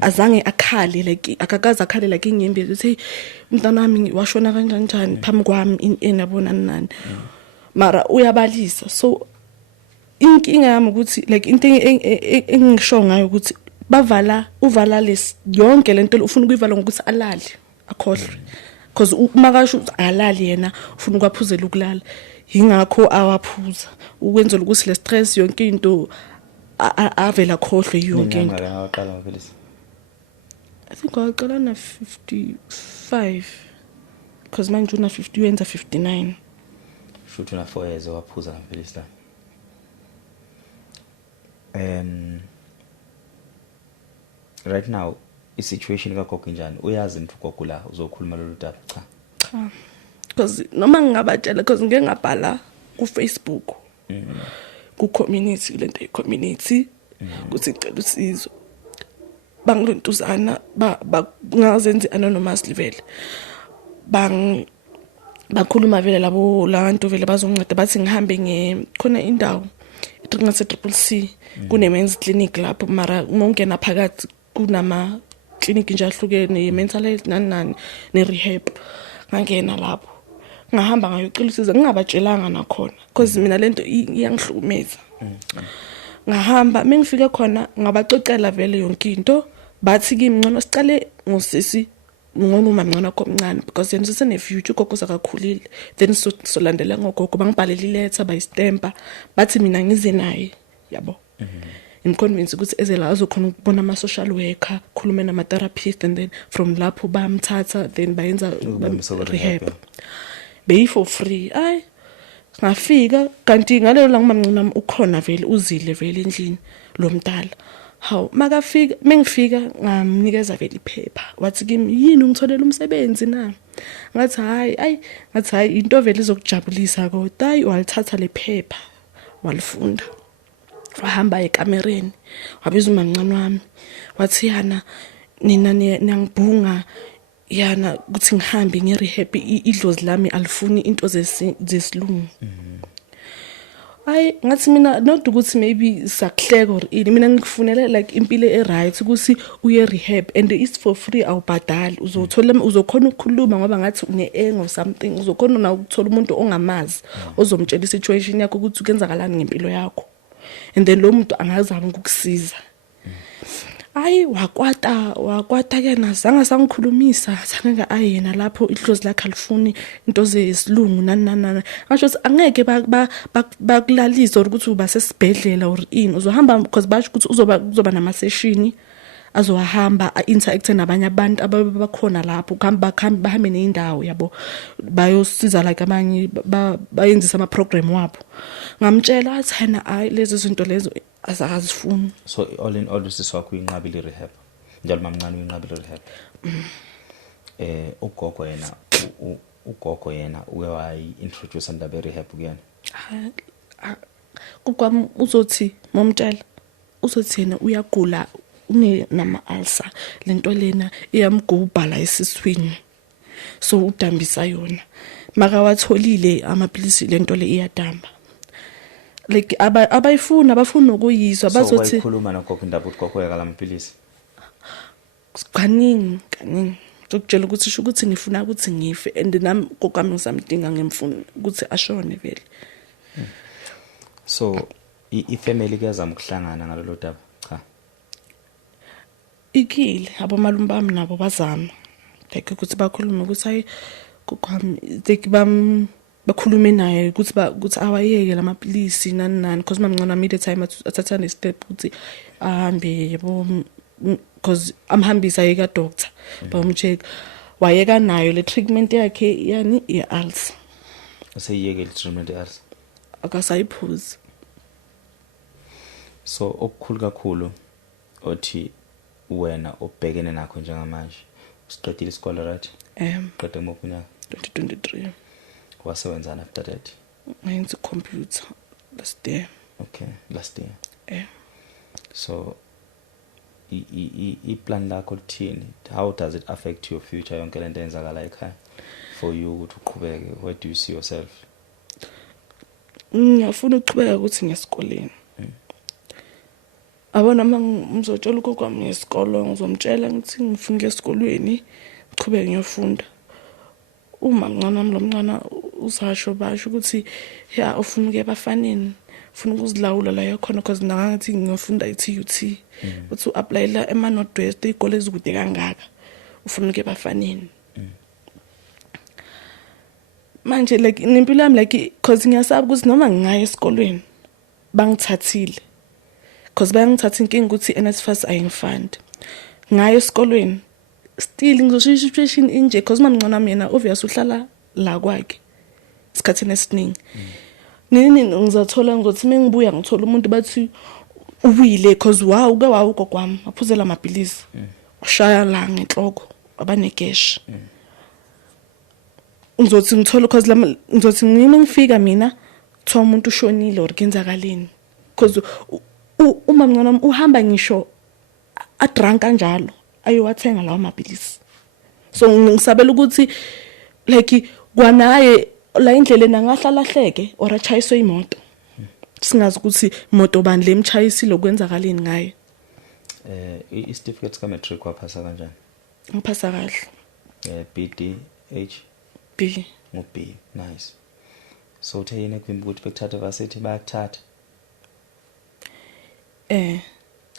azange akhale like akakaze akhale like inyembe ukuthi umntana wami washona kanjani phambi kwami enabona nani mara uyabalisa so inkinga yami ukuthi like into engisho ngayo ukuthi uvala les yonke lento ufuna ukuyivala ngokuthi alali akhohlwe because makasho alali yena ufuna ukwaphuzela ukulala ingakho awaphuza ukwenzela ukuthi le stress yonke into avela khohlwe yonke into ngaqala ngaphelisa I think waqala na 55 because manje una 50 wenza 59 shoot una 4 years waphuza ngaphelisa right now isituation kagogo njani uyazi mfu gogo la uzokhuluma lolu daba cha because noma ngingabatshela because ngeke ngabhala ku Facebook ku community lento ye community kuthi icela usizo bangilontuzana ngazenzi anonymous level bakhuluma vele labo lantu vele bazonceda bathi ngihambe khona indawo ngase CCC kune men's clinic lapho mara ngongena phakathi kunama clinic nje ahlukene mental health nani ne rehab ngangena lapho ngahamba ngayocela usizo ngingabatshelanga nakhona because mina lento iyangihlukumeza ngahamba mengifike khona ngabacocela vele yonke into bathi kimi ngcono sicale ngosisi ngoba umamncane wakho omncane because yena usene-future ugogo sakakhulile then solandela ngogogo bangibhalela iletha bayistempa bathi mina ngize naye yabo ngiconvince ukuthi eze la azokhona ukubona ama-social worker khulume nama-therapist and then from lapho bamthatha then bayenza rehab beyi-for free ayi ngafika kanti ngalelo la ngumamncane wami ukhona vele uzile vele endlini lo mdala hawu mengifika ngamnikeza vele iphepha wathi kimi yini ungitholela umsebenzi na ngathi hayi into vele izokujabulisa kodwa hayi walithatha le phepha walifunda wahamba ekamereni wabiza umamncane wami wathi yana nina niyangibhunga yana ukuthi ngihambe nge-rehab idlozi lami alifuni into zesilungu hayi ngathi mina not ukuthi maybe sakuhleka or ini mina ngikufunela like impilo e-right ukuthi uye rehab and it's for free awubhadali uzokhona ukukhuluma ngoba ngathi une-eng or something uzokhona na ukuthola umuntu ongamazi ozomtshela i-situation yakho ukuthi kuyenzakalani ngempilo yakho and then lo muntu angazama ukukusiza hayi wakwata ke nazange sangikhulumisa sange ayena lapho idlozi lakhe alifuni into zesilungu nani ngasho ukuthi angeke bakulalisa ukuthi uba sesibhedlela or ini uzohamba because basho ukuthi uzoba nama-session azohamba a-interact nabanye abantu abakhona lapho bahambe ney'ndawo yabo bayosiza like abanye bayenzisa ama-program wabo ngamtshela athi hena hayi lezi zinto lezo azifuni so all in all usisi wakho uyinqabile rehab njalo mamncane uyinqabile rehab ugogo yena uke wayi-introduce indaba rehab kuyena kukwami uzothi momtshela uzothi yena uyagula nama-ulcer lento lena iyamgubha la esiswini so udambisa yona makawatholile amapilisi lento le iyadamba like abafuna ukuyizwa bazothi so wayikhuluma nogogo indaba ukuthi gogo yakala amapilisi kaningi ngizokutshela ukuthi sho ukuthi ngifuna ukuthi ngife and nami gogo wami ngisamdinga ngimfuna ukuthi ashone vele so ifamily kuyazama ukuhlangana ngalolu daba cha ikile abomalume bami nabo bazama like ukuthi bakhulume ukuthi hayi gogo wami like bakhulume naye ukuthi awayeke lamapilisi nani because mamncane wami the time athatha ne step ukuthi ahambe yabo because amhambisa yeka doctor bamcheck wayeka nayo le treatment yakhe yani i-ulcer useyiyeke le treatment ye-ulcer akasayiphuzi so okukhulu kakhulu othi wena ubhekene nakho njengamanje usiqedile isikole right qede ngomuphi unyaka 2023 wasebenzana after that ngenza computer last year so i-plan lakho lithini how does it affect your future yonke lento eyenzakala ekhaya for you ukuthi uqhubeke where do you see yourself ngiyafuna ukuqhubeka ukuthi ngesikoleni abona ngizotshela ugogo wami ngesikolo ngizomtshela ngithi ngifuna esikolweni ngiqhubeke ngiyofunda uma mncane wami lo mncane usasho basho ukuthi ya ufuna ukuya bafaneni ufuna ukuzilawula la yakhona because nangathi ngiyofunda i-TUT uthi u-applyela ema-Northwest ikole ezikude kangaka ufuna ukuya bafaneni manje like nempilo yami like because ngiyasaba ukuthi noma ngingaya esikolweni bangithathile because bayangithatha inkinga ukuthi NSFAS ayingifandi ngayo esikolweni still ngizosho situation inje because mamncane wami yena obvious uhlala la kwakhe isikhathini esiningi nini ngizathola ngothi mengibuya ngithola umuntu bathi ubuyile because uke ugogo wami aphuzela amapilisi ushaya la ngenhloko abanegesh ngizothi ngithola because ngizothi ngifika mina kuthiwa umuntu ushonile or kenzakaleni because umamncane wami uhamba ngisho adrunk kanjalo ayowathenga lawo mapilisi so ngisabela ukuthi like kwanaye la indlela nangahlala hleke or achayiswe imoto singazi ukuthi imoto bani lemchayisile okwenzakaleni ngaye i-certificate ka matric waphasa kanjani ngiphasa kahle BDH B ngo-B nice so uthe yini ekwimbi ukuthi bekuthatha varsity bayakuthatha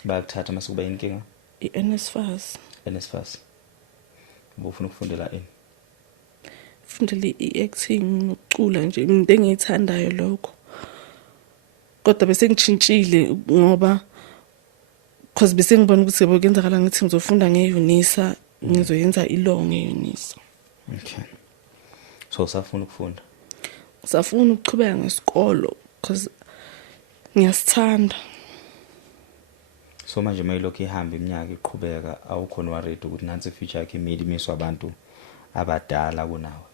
bayakuthatha mase kuba inkinga i-NSFAS Ubufuna ukufundela ini? Fundele i-acting nokucula nje into engiyithandayo lokho. Kodwa bese ngitshintshile ngoba because bese ngibona ukuthi yebo kuyenzakala ngithi ngizofunda ngeUNISA, ngizoyenza ilaw ngeUNISA. Okay. So usafuna ukufunda? Safuna ukuchubeka ngesikolo because ngiyasithanda. So manje mayilokho ihamba iminyaka iqhubeka awukhona worried ukuthi nansi future yakhe imiswa abantu abadala kunawe?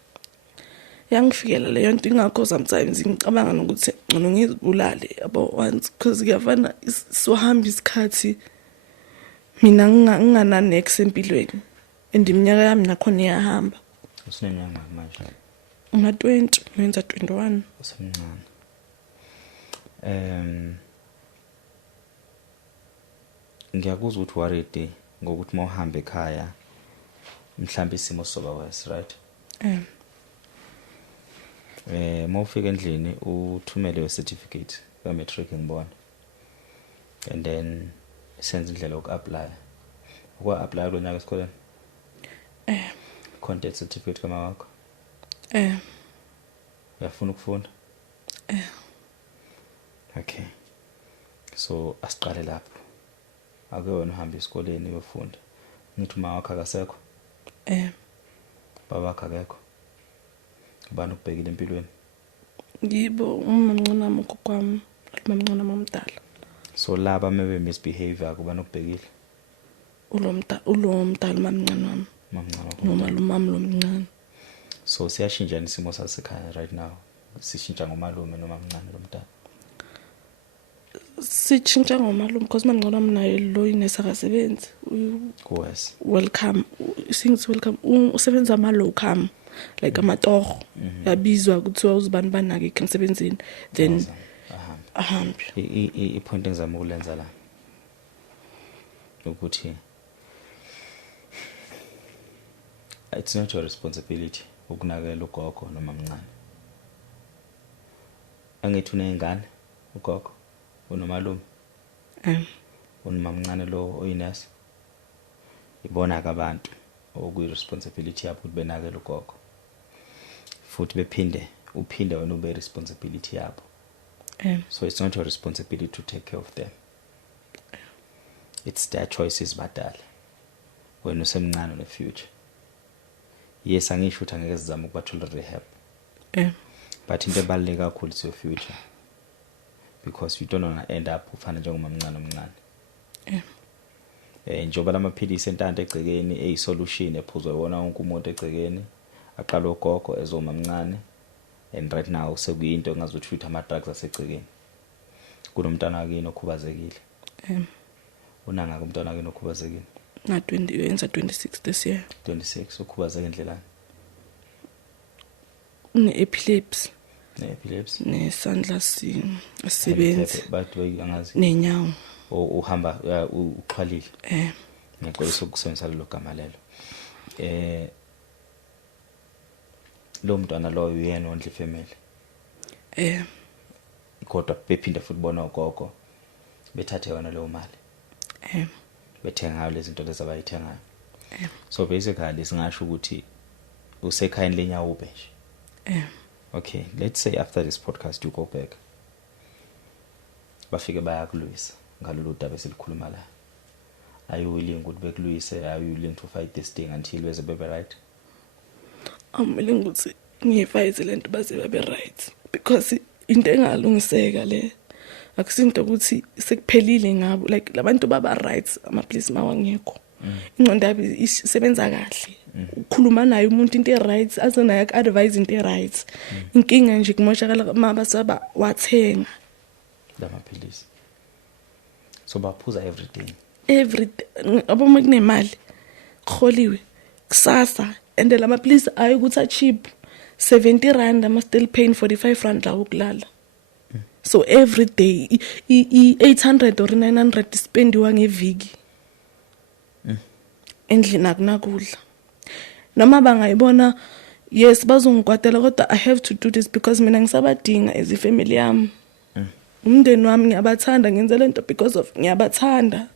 Yangifikela leyo nto ingakho sometimes ngicabanga nokuthi ngcono ngizibulale yabo once because kuyafana sohamba isikhathi mina ngingana next empilweni and iminyaka yami nakhona iyahamba. Usineminyaka manje? Uma 20 ngenza 21. Usemncane. Ngiyakuzwa ukuthi worried ngokuthi mawuhamba ekhaya mhlawumbe isimo soba worse, right? Mawufika endlini uthumele your certificate ka matric ngibona, and then senze indlela yoku-apply. Ukwa-apply lo nyaka esikoleni? Contact certificate kama wakho? Uyafuna ukufunda? Okay. So asiqale lapho. Ake wena uhambe esikoleni uyofunda. Ngithi uma wakho akasekho? Baba wakho akekho? Ubani ukubhekile empilweni? Yibo umamncane wami ugokwami, umamncane wami omdala. So laba mebe misbehavior kuba nokubhekile? Ulo mdala umamncane wami. Mamncane wakho? Noma lo mama lo mncane. So siyashintsha isimo sasekhaya right now. Sishintsha ngomalume noma mncane lo mdala. Sitshintsha ngomalume because mamncane wami naye lo inesakasebenzi. Kuwes. Welcome. Sings welcome. Usebenza malocum like amatoho. Yabizwa kuthiwa uzibani banake emsebenzini then ahambe. I-point engizama ukulenza la ukuthi it's not your responsibility ukunakela ugogo noma mncane. Angithi unengane ugogo unomalume unomamncane lo oyinesi. Ibona ka abantu okuyi responsibility yabo ukuthi benakele ugogo futhi uphinde wena ube responsibility yabo. So it's not your responsibility to take care of them. It's their choices badala wena usemncane in the future. Yes, angisho ukuthi angeke sizame ukubathola rehab. But into ebaluleke kakhulu is your future, because you don't want to end up ufana njengomamncane omncane. Njoba lamaphilisi entanta egcekeni eyisolution ephuzwa wona wonke umuntu egcekeni aqala ugogo ezomamncane, and right now sekuyinto engazothi ama drugs asegcekeni. Kunomntana wakini okhubazekile. Unanga kumntana wakini okhubazekile? Na 20 yenza 26 this year. 26 ukhubazeke endlela. Ne-epilepsy. Ne-epilepsy. Nesandla sisebenzi. But angazi. Nenyawo. Uhamba uxhwalile. Ngiyaqolisa ukusebenzisa lo gama lelo. Lo mntwana lo uyena ondle family. Kodwa bephinda futhi bona ugogo bethathe yona leyo mali. Bethenga lezi zinto lezi abayithengayo. So basically singasho ukuthi usekhayeni lenyawo ube nje. Okay, let's say after this podcast you go back. Bafike bayakulwisa ngalolu daba esilikhuluma la. Are you willing ukuthi bekulwise? Are you willing to fight this thing until beze bebe right? I'm willing ukuthi ngiyifight lento baze babe right because into engalungiseka le akusinto ukuthi sekuphelile ngabo, like labantu baba right ama-police mawangekho. Ingqondo yabo isebenza kahle. Ukhuluma naye umuntu into e-right azenaye aku-advise into e-right. Inkinga nje kumoshakala mabasaba wathenga lamaphilisi. So baphuza everything. Aboma kunemali kholiwe kusasa and lamaphilisi ayi ukuthi cheap. 70 rand I'm still paying 45 rand la ukulala. So every day 800 or 900 spendiwa ngeviki. Endlini akunakudla. Noma bangayibona yes bazongikwatela kodwa I have to do this because mina ngisabadinga as ifamily yami. Umndeni wami ngiyabathanda ngenza lento because of ngiyabathanda.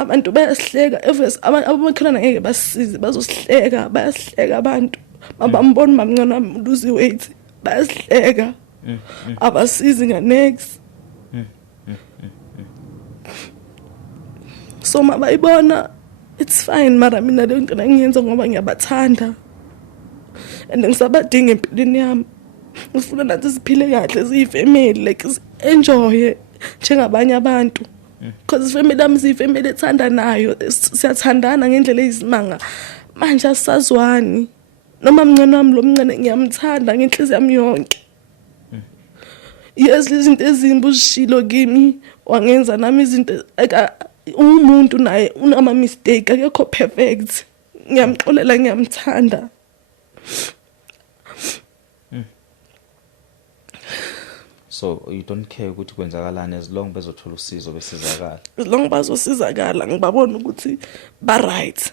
abantu bayasihleka evers abamakhelana ngeke basisize bazosihleka bayasihleka abantu mabambona mamncane wami lose weight bayasihleka abasizi nganext so mabayibona it's fine mara mina le nto ngiyenza ngoba ngiyabathanda and ngisabadinga empilweni yami ngifuna nathi siphile kahle siyifamily like enjoy njengabanye abantu because ifamily yami siyifamily ethandanayo siyathandana ngendlela eyisimanga manje asazwani noma mncane wami lo mncane ngiyamthanda ngenhliziyo yami yonke yes izinto ezimbi uzishilo kimi wangenza nami izinto umuntu naye unama mistake akekho perfect ngiyamxolela ngiyamthanda so you don't care ukuthi kwenzakalani as long bezothola usizo besizakala as long bazosizakala ngibabona ukuthi ba right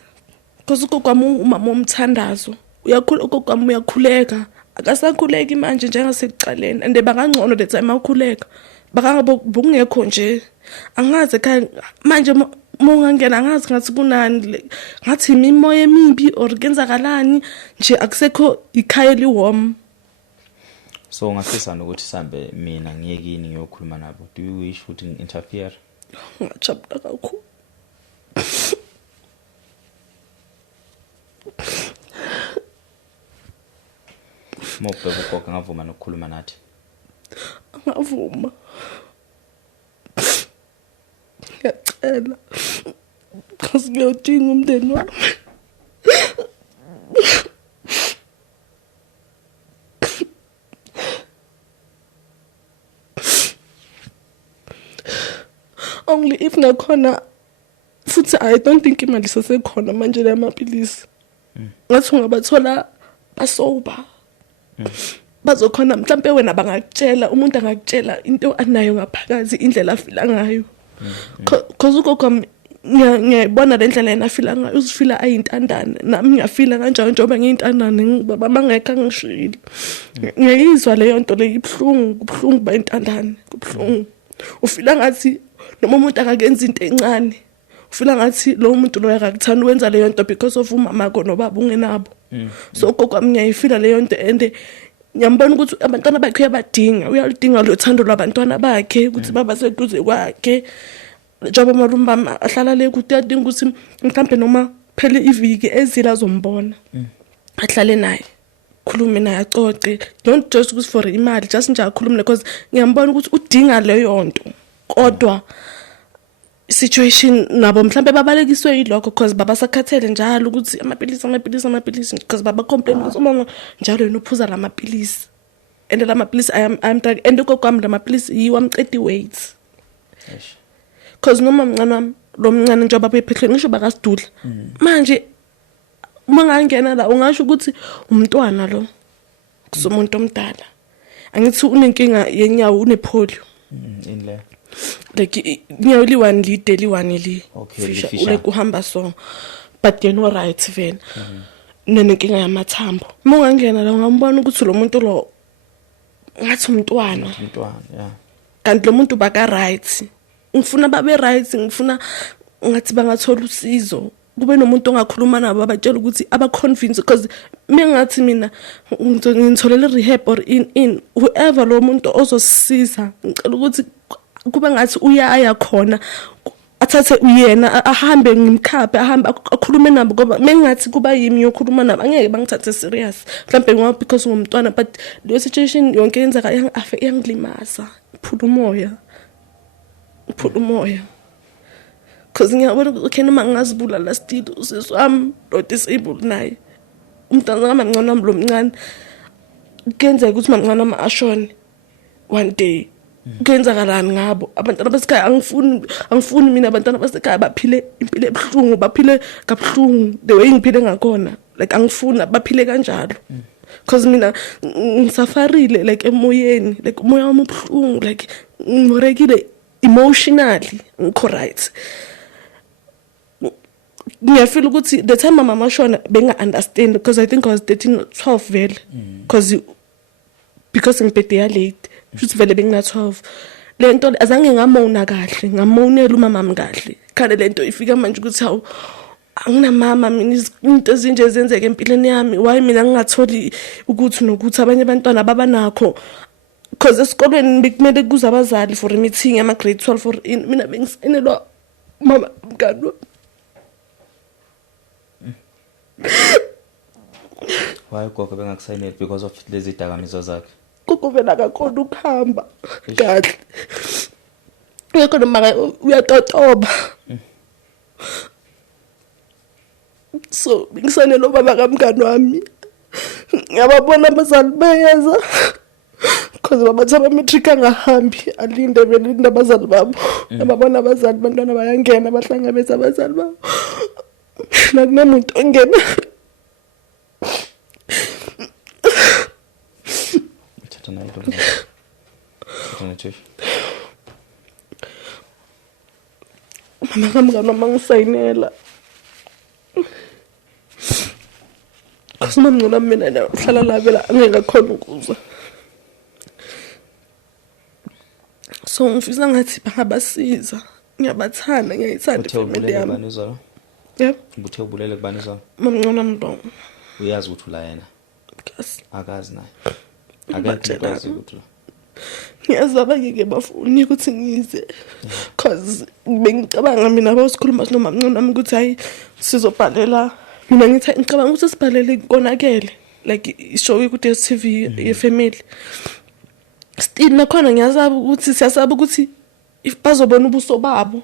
because ugokwami umama omthandazo ugokwami uyakhuleka akasakhuleki manje njengasekuqaleni and bangangcono the time akhuleka bakangabokungekho nje angazi ekhaya manje mongangena angazi ngathi kunani ngathi imimoya emibi or kenzakalani nje akusekho ikhaya liwarm. So ngafisa ukuthi sambe mina ngiyekini ngiyokhuluma nabo. Do you wish ukuthi ngi-interfere? Ngajabula kakhulu. Mobheka ugogo ngavuma nokukhuluma nathi. Ngavuma. Ngiyacela. Kasi ngiyodinga umndeni wami. Only if nakhona futhi I don't think imali sesekhona manje le maphilisi. Ngathi ungabathola basoba. Bazokhona mhlambe wena bangakutshela umuntu angakutshela into anayo ngaphakathi indlela afila ngayo. Cause ugogo ngiyayibona le ndlela yena afila ngayo uzifila ayintandane nami ngiyafila kanjalo njengoba ngiyintandane ngibaba mangekho ngishilo. Ngiyizwa leyo nto le ibhlungu bayintandane kubhlungu. Ufila ngathi noma umuntu akakenza into encane ufila ngathi lo muntu lo yakakuthanda wenza leyo nto because of umama akho nobaba ungenabo. So gogo ngiyayifila leyo nto ende ngiyambona ukuthi abantwana bakhe uyabadinga uyalidinga lo thando lwabantwana bakhe ukuthi baba seduze kwakhe njengoba malumba ahlala le ukuthi uyadinga ukuthi mhlambe noma phele iviki ezila zombona ahlale naye khulume naye acoce don't just ukuthi for imali just nje akhulume because ngiyambona ukuthi udinga leyo nto kodwa situation nabo mhlambe babalekiswe yilokho because baba sakhathele njalo ukuthi amapilisi because baba complain ukuthi uma njalo yena uphuza lamapilisi and lamapilisi I'm drug and ugokwami lamapilisi yiwamqedi weight because noma mncane wami lo mncane njengoba bephehlwe ngisho bakasidudla manje mangangena la ungasho ukuthi umntwana lo kusomuntu omdala angithi unenkinga yenyawo unepolio in le like nyawuli one li okay ule kuhamba so but you know right vena nenkinga yamathambo mongangena la ungambona ukuthi lo muntu lo ngathi umntwana yeah kanti lo muntu baka right ngifuna babe right ngifuna ngathi bangathola usizo kube nomuntu ongakhuluma nabo abatshela ukuthi aba convince because mengathi mina ngitholela rehab or in whoever lo muntu ozosisiza ngicela ukuthi kube ngathi uyaya khona athathe uyena ahambe ngimkhaphe ahambe akhulume nabo ngoba mengathi kuba yimi yokhuluma nabo angeke bangithathe serious mhlambe ngoba because ngumntwana but le situation yonke yenzeka yangilimaza iphula umoya because ngiyabona ukuthi noma ngazibulala still usiswami lo disabled naye umntana kamncane wami lo mncane kenzeka ukuthi mamncane wami ashone one day kwenzakalani ngabo abantwana basekhaya angifuni mina abantwana basekhaya baphile impilo ebuhlungu baphile kabuhlungu the way ngiphile ngakhona like angifuni baphile kanjalo because mina ngisafarile like emoyeni like umoya wami ubuhlungu like ngimorekile emotionally ngikho right ngiyafeel ukuthi the time mama shona benga understand because I think I was 13 12 vele because ngibhede ya late futhi vele bengina 12 lento azange ngamona kahle ngamonela umama wami kahle khale lento ifika manje ukuthi hawu anginamama mina izinto ezinje zenzeke empilweni yami why mina ngingatholi ukuthi nokuthi abanye abantwana baba nakho because esikolweni bekumele kuze abazali for a meeting ama grade 12 for mina bengisenelwa mama mngani why gogo bengakusayineli because of lezi dakamizwa zakhe kukuvela kakhona ukuhamba kahle uyakho noma uyatotoba so ngisanelo baba kamngani wami ngiyababona abazali bayeza because babathaba matric angahambi alinde belinda abazali babo ababona abazali bantwana bayangena bahlangabeza abazali babo nakunemuntu ongena mama kamngani wami ngisayinela Asimamncuna mina la uhlala la vela angeke khona ukuzwa. So ngifisa ngathi bangabasiza. Ngiyabathanda ngiyayithanda family yami. Yep. Ubuthe ubulele kubani zona? Mamncuna Mbongo. Uyazi ukuthi ula yena. Yes. Akazi naye. Akazi ukuthi la. Ngiyazaba ngeke bafuni ukuthi ngize cause bengicabanga mina bawusikhuluma sinomamncuna nami ukuthi hayi sizobhalela mina ngithi ngicabanga ukuthi sibhalele konakele like ishow ukuthi TV ye family still nakhona ngiyazaba ukuthi siyasaba ukuthi if bazobona ubuso babo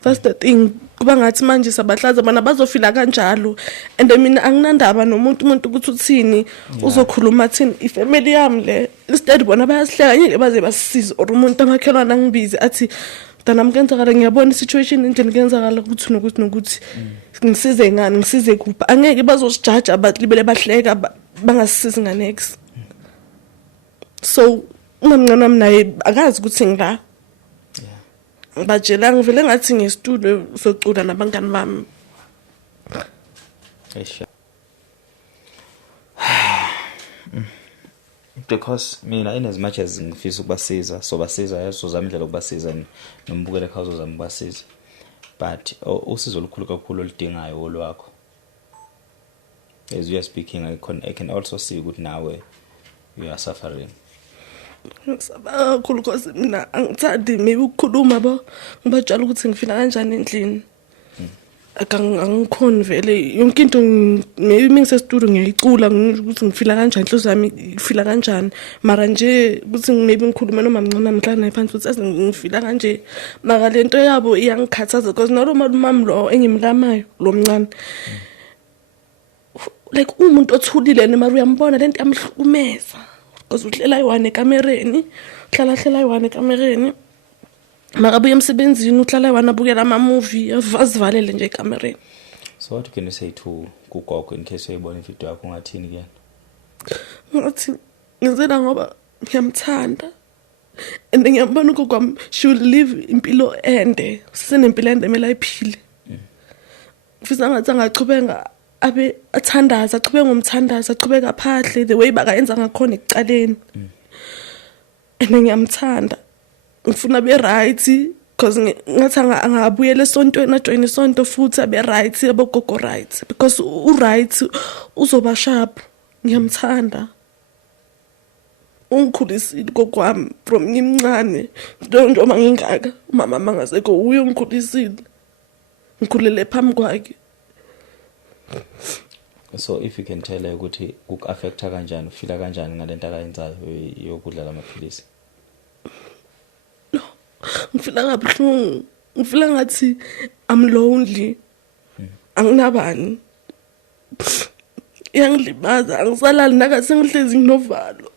that's the thing kuba ngathi manje sabahlaza bona bazofila kanjalo and mina anginandaba nomuntu ukuthi uthini uzokhuluma thini ifamily yami le instead bona bayasihleka ngeke baze basisize or umuntu amakhelwana angibizi athi mntanami kenzakala ngiyabona situation indlela kenzakala ukuthi nokuthi ngisize ngani ngisize kuphi angeke bazosijaja abalibele bahleka bangasisizi nganex so umamncane naye akazi ukuthi ngila bajela ngivele ngathi ngestudio socula nabangani bami esha because mina in as much as ngifisa ukubasiza so basiza yaso zami indlela ukubasiza nombukele khawuzo zami ukubasiza but usizo olukhulu kakhulu olidingayo olwakho as you are speaking I can also see ukuthi nawe you are suffering kakhulu cause mina angithandi maybe ukukhuluma bo ngibajala ukuthi ngifina kanjani endlini akangikhoni vele yonke into maybe mengise studio ngiyicula ukuthi ngifila kanjani inhloso yami ifila kanjani mara nje ukuthi maybe ngikhuluma nomamncane mhlanje naye phansi ukuthi ngifila kanje mara lento yabo iyangikhathaza because normal mami lo engimlamayo lo mncane like umuntu othulile nemari uyambona lento yamhlukumeza because uhlela yiwane ekamereni uhlala yiwane ekamereni makabuye emsebenzini uhlala yiwane abukela ama movie azivalele nje ekamereni. So what can you say to kugogo in case uyibona ivideo yakho ngathini ke? Ngathi ngizela ngoba ngiyamthanda and ngiyambona ugogo she will live impilo ende sinempilo ende emela iphile. Ngifisa ngathi angachubeka abe athandaza achubeka ngomthandaza achubeka phahle the way bakayenza ngakhona ekucaleni and ngiyamthanda ngifuna be right because ngathi angabuyela esontweni ajoin isonto futhi abe right abogogo right because u right uzoba sharp ngiyamthanda ungikhulisile gokwami from ngimncane njengoba ngingaka mama mangasekho uyo ngikhulisile ngikhulele phambi kwakhe. So if you can tell her ukuthi uku-affecta kanjani ufila kanjani ngalento akayenzayo yokudlala amaphilisi. No ngifila ngabuhlungu ngifila ngathi I'm lonely anginabani yangilimaza angisalali nakathi ngihlezi nginovalo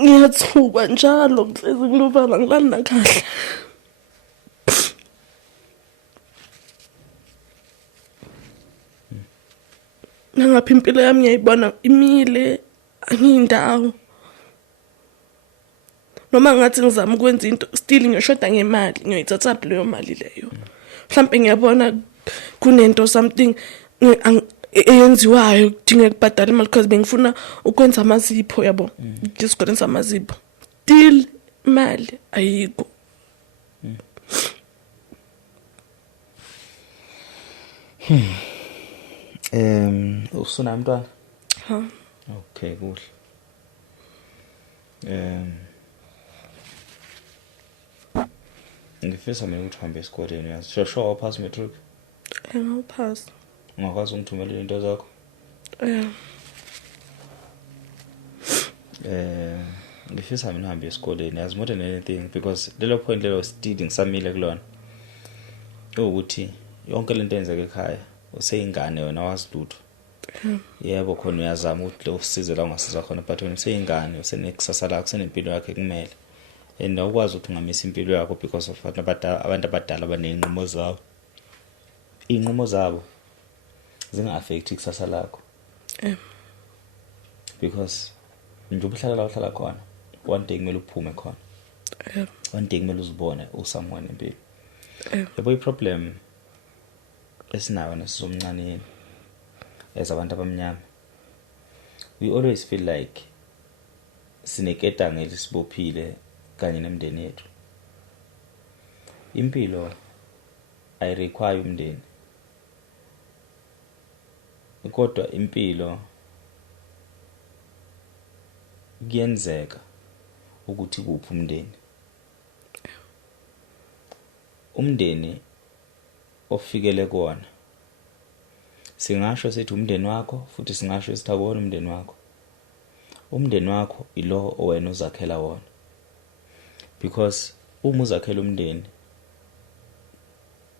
ngiyathuka njalo ngihlezi nginovalo angilali nakahle. Ngapha impilo yami ngiyayibona imile angiyindawo noma ngathi ngizama ukwenza into still ngiyoshoda ngemali ngiyoyithatha leyo mali leyo mhlawumbe ngiyabona kunento something eyenziwayo kudinga ukubhadala imali because bengifuna ukwenza amazipho yabo isigole samazipho still imali ayikho. Usuna mntwana? Ha. Okay, kuhle. Ngifisa mina ukuthi uhambe esikoleni yazi. Sure waphasa matric. Ngawuphasa. Ungakwazi ungithumelela into zakho? Ngifisa mina uhambe esikoleni yazi more than anything because lelo point lelo still ngisamile kulona. Ukuthi yonke lento enzeke ekhaya useyingane wena wazi lutho. Yebo khona uyazama ukuthi lo usize la ungasiza khona but wena useyingane usenekusasa lakho senempilo yakhe kumele. And awukwazi ukuthi ungamisa impilo yakho because of abantu abadala abaneyinqumo zabo. Inqumo zabo zinga-affect ikusasa lakho. Because njengoba uhlala la uhlala khona one day kumele uphume khona. One day kumele uzibone usomeone empilo. Yabo iproblem esinayo nesizomncane as abantu abamnyama. We always feel like sineketanga elisibophile kanye nemndeni yethu. Impilo I require umndeni. Kodwa impilo kuyenzeka ukuthi kuphi umndeni. Umndeni ofikele kuona. Singasho sithi umndeni wakho futhi singasho sithi akuwona umndeni wakho. Umndeni wakho ilo owena uzakhela wona. Because uma uzakhela umndeni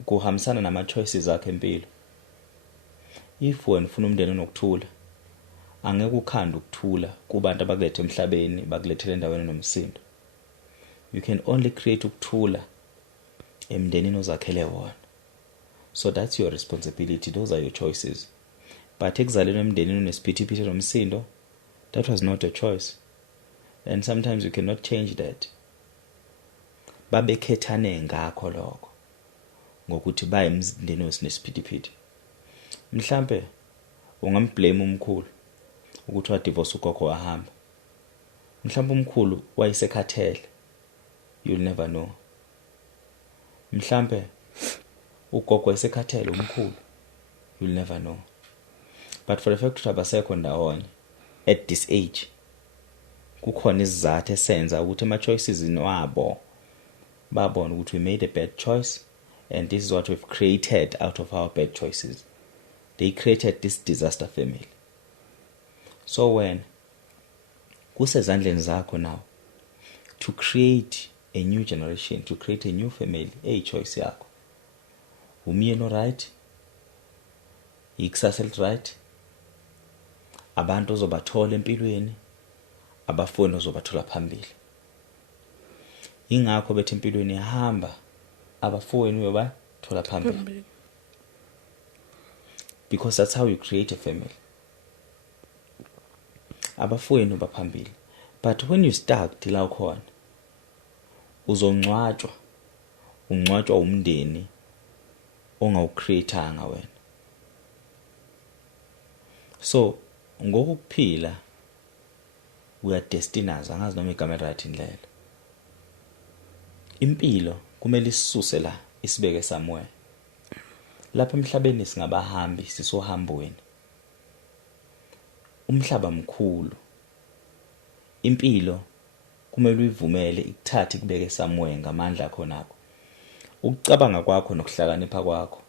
kuhambisana nama choices zakhe empilo. If wena ufuna umndeni onokuthula, angeke ukhanda ukuthula kubantu abakulethe emhlabeni bakulethele endaweni nomsindo. You can only create ukuthula emndenini ozakhele wona. So that's your responsibility. Those are your choices. But ekuzaleni emndenini unesiphithiphithi nomsindo, that was not a choice. And sometimes you cannot change that. Babekhethane ngakho lokho. Ngokuthi baye emndeni osinesiphithiphithi. Mhlambe ungamblame umkhulu ukuthi wa divorce ugogo wahamba. Mhlambe umkhulu wayesekhathele. You'll never know. Mhlambe ugogo wayesekhathele umkhulu. You'll never know. But for the fact ukuthi abasekho ndawonye at this age kukhona isizathu esenza ukuthi ama choices wabo babona ukuthi we made a bad choice and this is what we've created out of our bad choices. They created this disaster family. So when kusezandleni zakho now to create a new generation, to create a new family, choice yakho. Umyeni right? Ikusasa right? Abantu ozobathola empilweni, abafoni ozobathola phambili. Ingakho bethi empilweni ihamba, abafoni uyobathola phambili. Because that's how you create a family. Abafoni baphambili. But when you start la ukhona, uzongcwatshwa. Ungcwatshwa umndeni ongawucreateanga wena. So ngokuphila we are destined, angazi noma igama right indlela. Impilo kumele isisuse la isibeke somewhere. Lapha emhlabeni singabahambi sisohambweni. Umhlaba mkhulu. Impilo kumele uyivumele ikuthathe kubeke somewhere ngamandla akho nakho. Ukucabanga kwakho nokuhlakanipha kwakho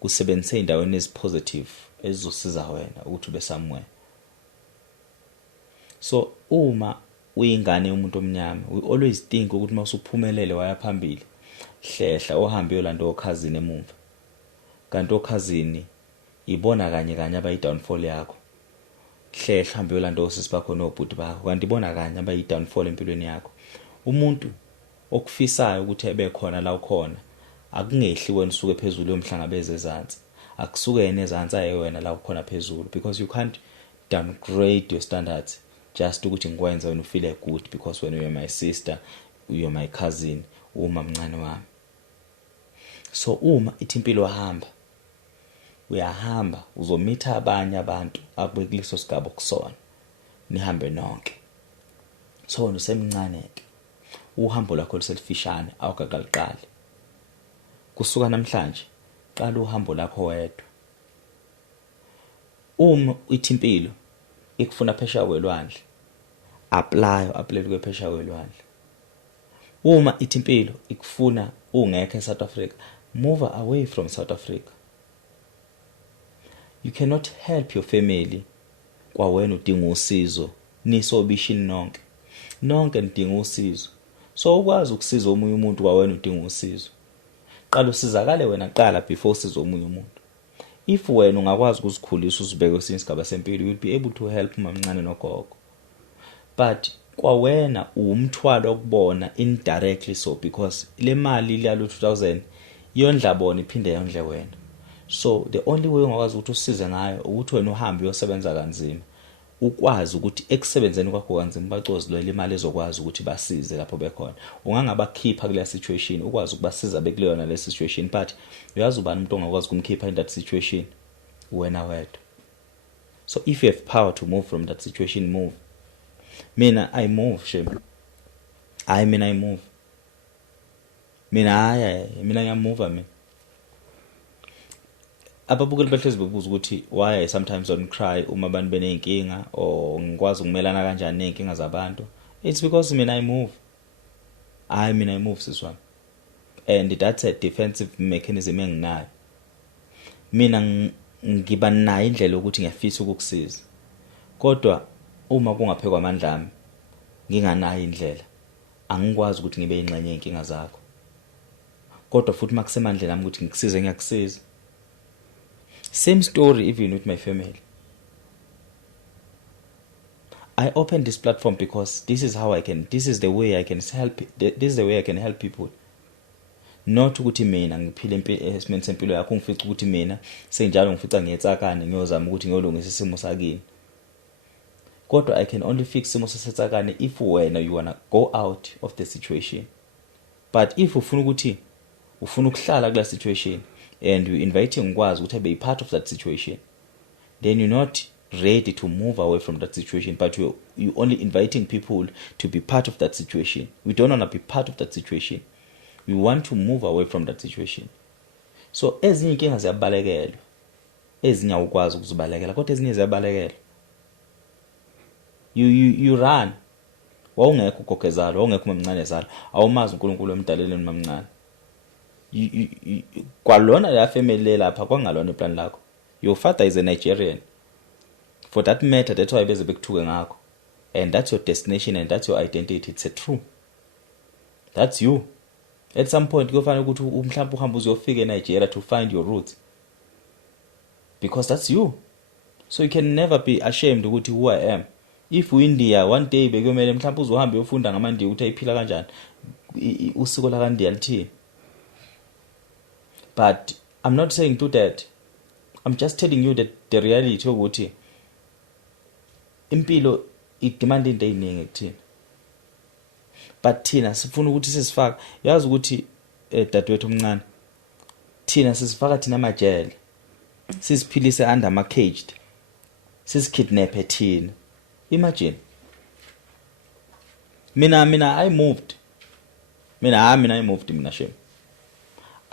kusebenzise indaweni ezipositive ezizosiza wena ukuthi ube somewhere. So uma uyingane yomuntu omnyama, we always think ukuthi masuphumelele waya phambili, hlehla ohambe yolanda okhazini emumva. Kanti okhazini ibona kanye abayi downfall yakho. Hlehla hambe yolanda osisi bakho nobhuti bakho, kanti ibona kanye abayi downfall empilweni yakho. Umuntu okufisayo ukuthi ebe khona la ukhona, akungehli wena usuke phezulu yomhlangabeze ezantsi. Akusuke yena ezantsi aye wena la ukhona phezulu, because you can't downgrade your standards just ukuthi ngikwenza wena ufeel good because when you are my sister, you are my cousin, uma mncane wami. So uma ithi impilo hamba, uyahamba uzomitha abanye abantu abekuliso sigaba kusona, nihambe nonke. So wena usemncane ke uhambo lakho luselifishane awukaqaliqali. Kusuka namhlanje qala uhambo lakho wedwa. Uma ithi impilo ikufuna phesheya kwelwandle, apply kwephesheya kwelwandle. Uma ithi impilo ikufuna ungekho eSouth Africa, move away from South Africa. You cannot help your family kwawena udinga usizo nisobishini nonke nidinga usizo. So ukwazi ukusiza omunye umuntu kwawena udinga usizo, qala usizakale wena qala before usiza omunye umuntu. If wena ungakwazi ukuzikhulisa uzibeke kwesinye isigaba sempilo, you'll be able to help umamncane nogogo. But kwawena umthwalo okubona indirectly, so because le mali liyalo 2000 yondla bona iphinde yondle wena. So the only way ungakwazi ukuthi usize ngayo ukuthi wena uhambe uyosebenza kanzima, ukwazi ukuthi ekusebenzeni kwakho kanzima bacozilwela imali ezokwazi ukuthi basize lapho bekhona. Ungangabakhipha kule situation, ukwazi ukubasiza bekuleyona le situation, but uyazi ubani umuntu ongakwazi kumkhipha in that situation? Wena wedwa. So if you have power to move from that situation, move. Mina I move, Shem. I move. Mina ngiyamove mina. Ababukeli behlezi bebuza ukuthi why I sometimes don't cry uma abantu benenkinga or ngikwazi ukumelana kanjani nenkinga zabantu. It's because mina I move. I move siswami. And that's a defensive mechanism enginayo. Mina ngiba nayo indlela ukuthi ngiyafisa ukukusiza. Kodwa uma kungaphekwa amandla ami nginganayo indlela, angikwazi ukuthi ngibe ingxenye yenkinga zakho. Kodwa futhi makusemandleni ami ukuthi ngikusize ngiyakusiza. Same story even with my family. I opened this platform because this is the way I can help people. Not ukuthi mina ngiphile esimeni sempilo yakho ngifica ukuthi mina senjalo ngifica ngiyetsakane ngiyozama ukuthi ngiyolungisa isimo sakini. Kodwa I can only fix isimo sesetsakane if wena you wanna go out of the situation. But if ufuna ukuhlala kula situation and you inviting ngikwazi ukuthi be part of that situation, then you're not ready to move away from that situation, but you only inviting people to be part of that situation. We don't want to be part of that situation. We want to move away from that situation. So ezinye inkinga ziyabalekela, ezinye awukwazi ukuzibalekela, kodwa ezinye ziyabalekela. You run. Wawungekho ugokezalo, wawungekho umamncane zalo, awumazi uNkulunkulu emdaleleni mamncane. Kwalona la family lapha kwangalona iplan lakho. Your father is a Nigerian. For that matter, that's why beze bekuthuke ngakho. And that's your destination and that's your identity. It's a true. That's you. At some point kufanele ukuthi mhlawumbe uhambe uzofika eNigeria to find your roots. Because that's you. So you can never be ashamed ukuthi who I am. If India one day bekumele mhlawumbe uzohamba uyofunda ngamaNdiya ukuthi ayiphila kanjani, usiko la kaNdiya lithini. But I'm not saying do that. I'm just telling you that the reality ukuthi impilo idemand into eyiningi kuthina. But thina sifuna ukuthi sisifaka, yazi ukuthi dadewethu omncane, thina sisifaka thina amajele, sisiphilise under ama caged, sisikidnap thina. Imagine. Mina I moved. I moved mina Shem.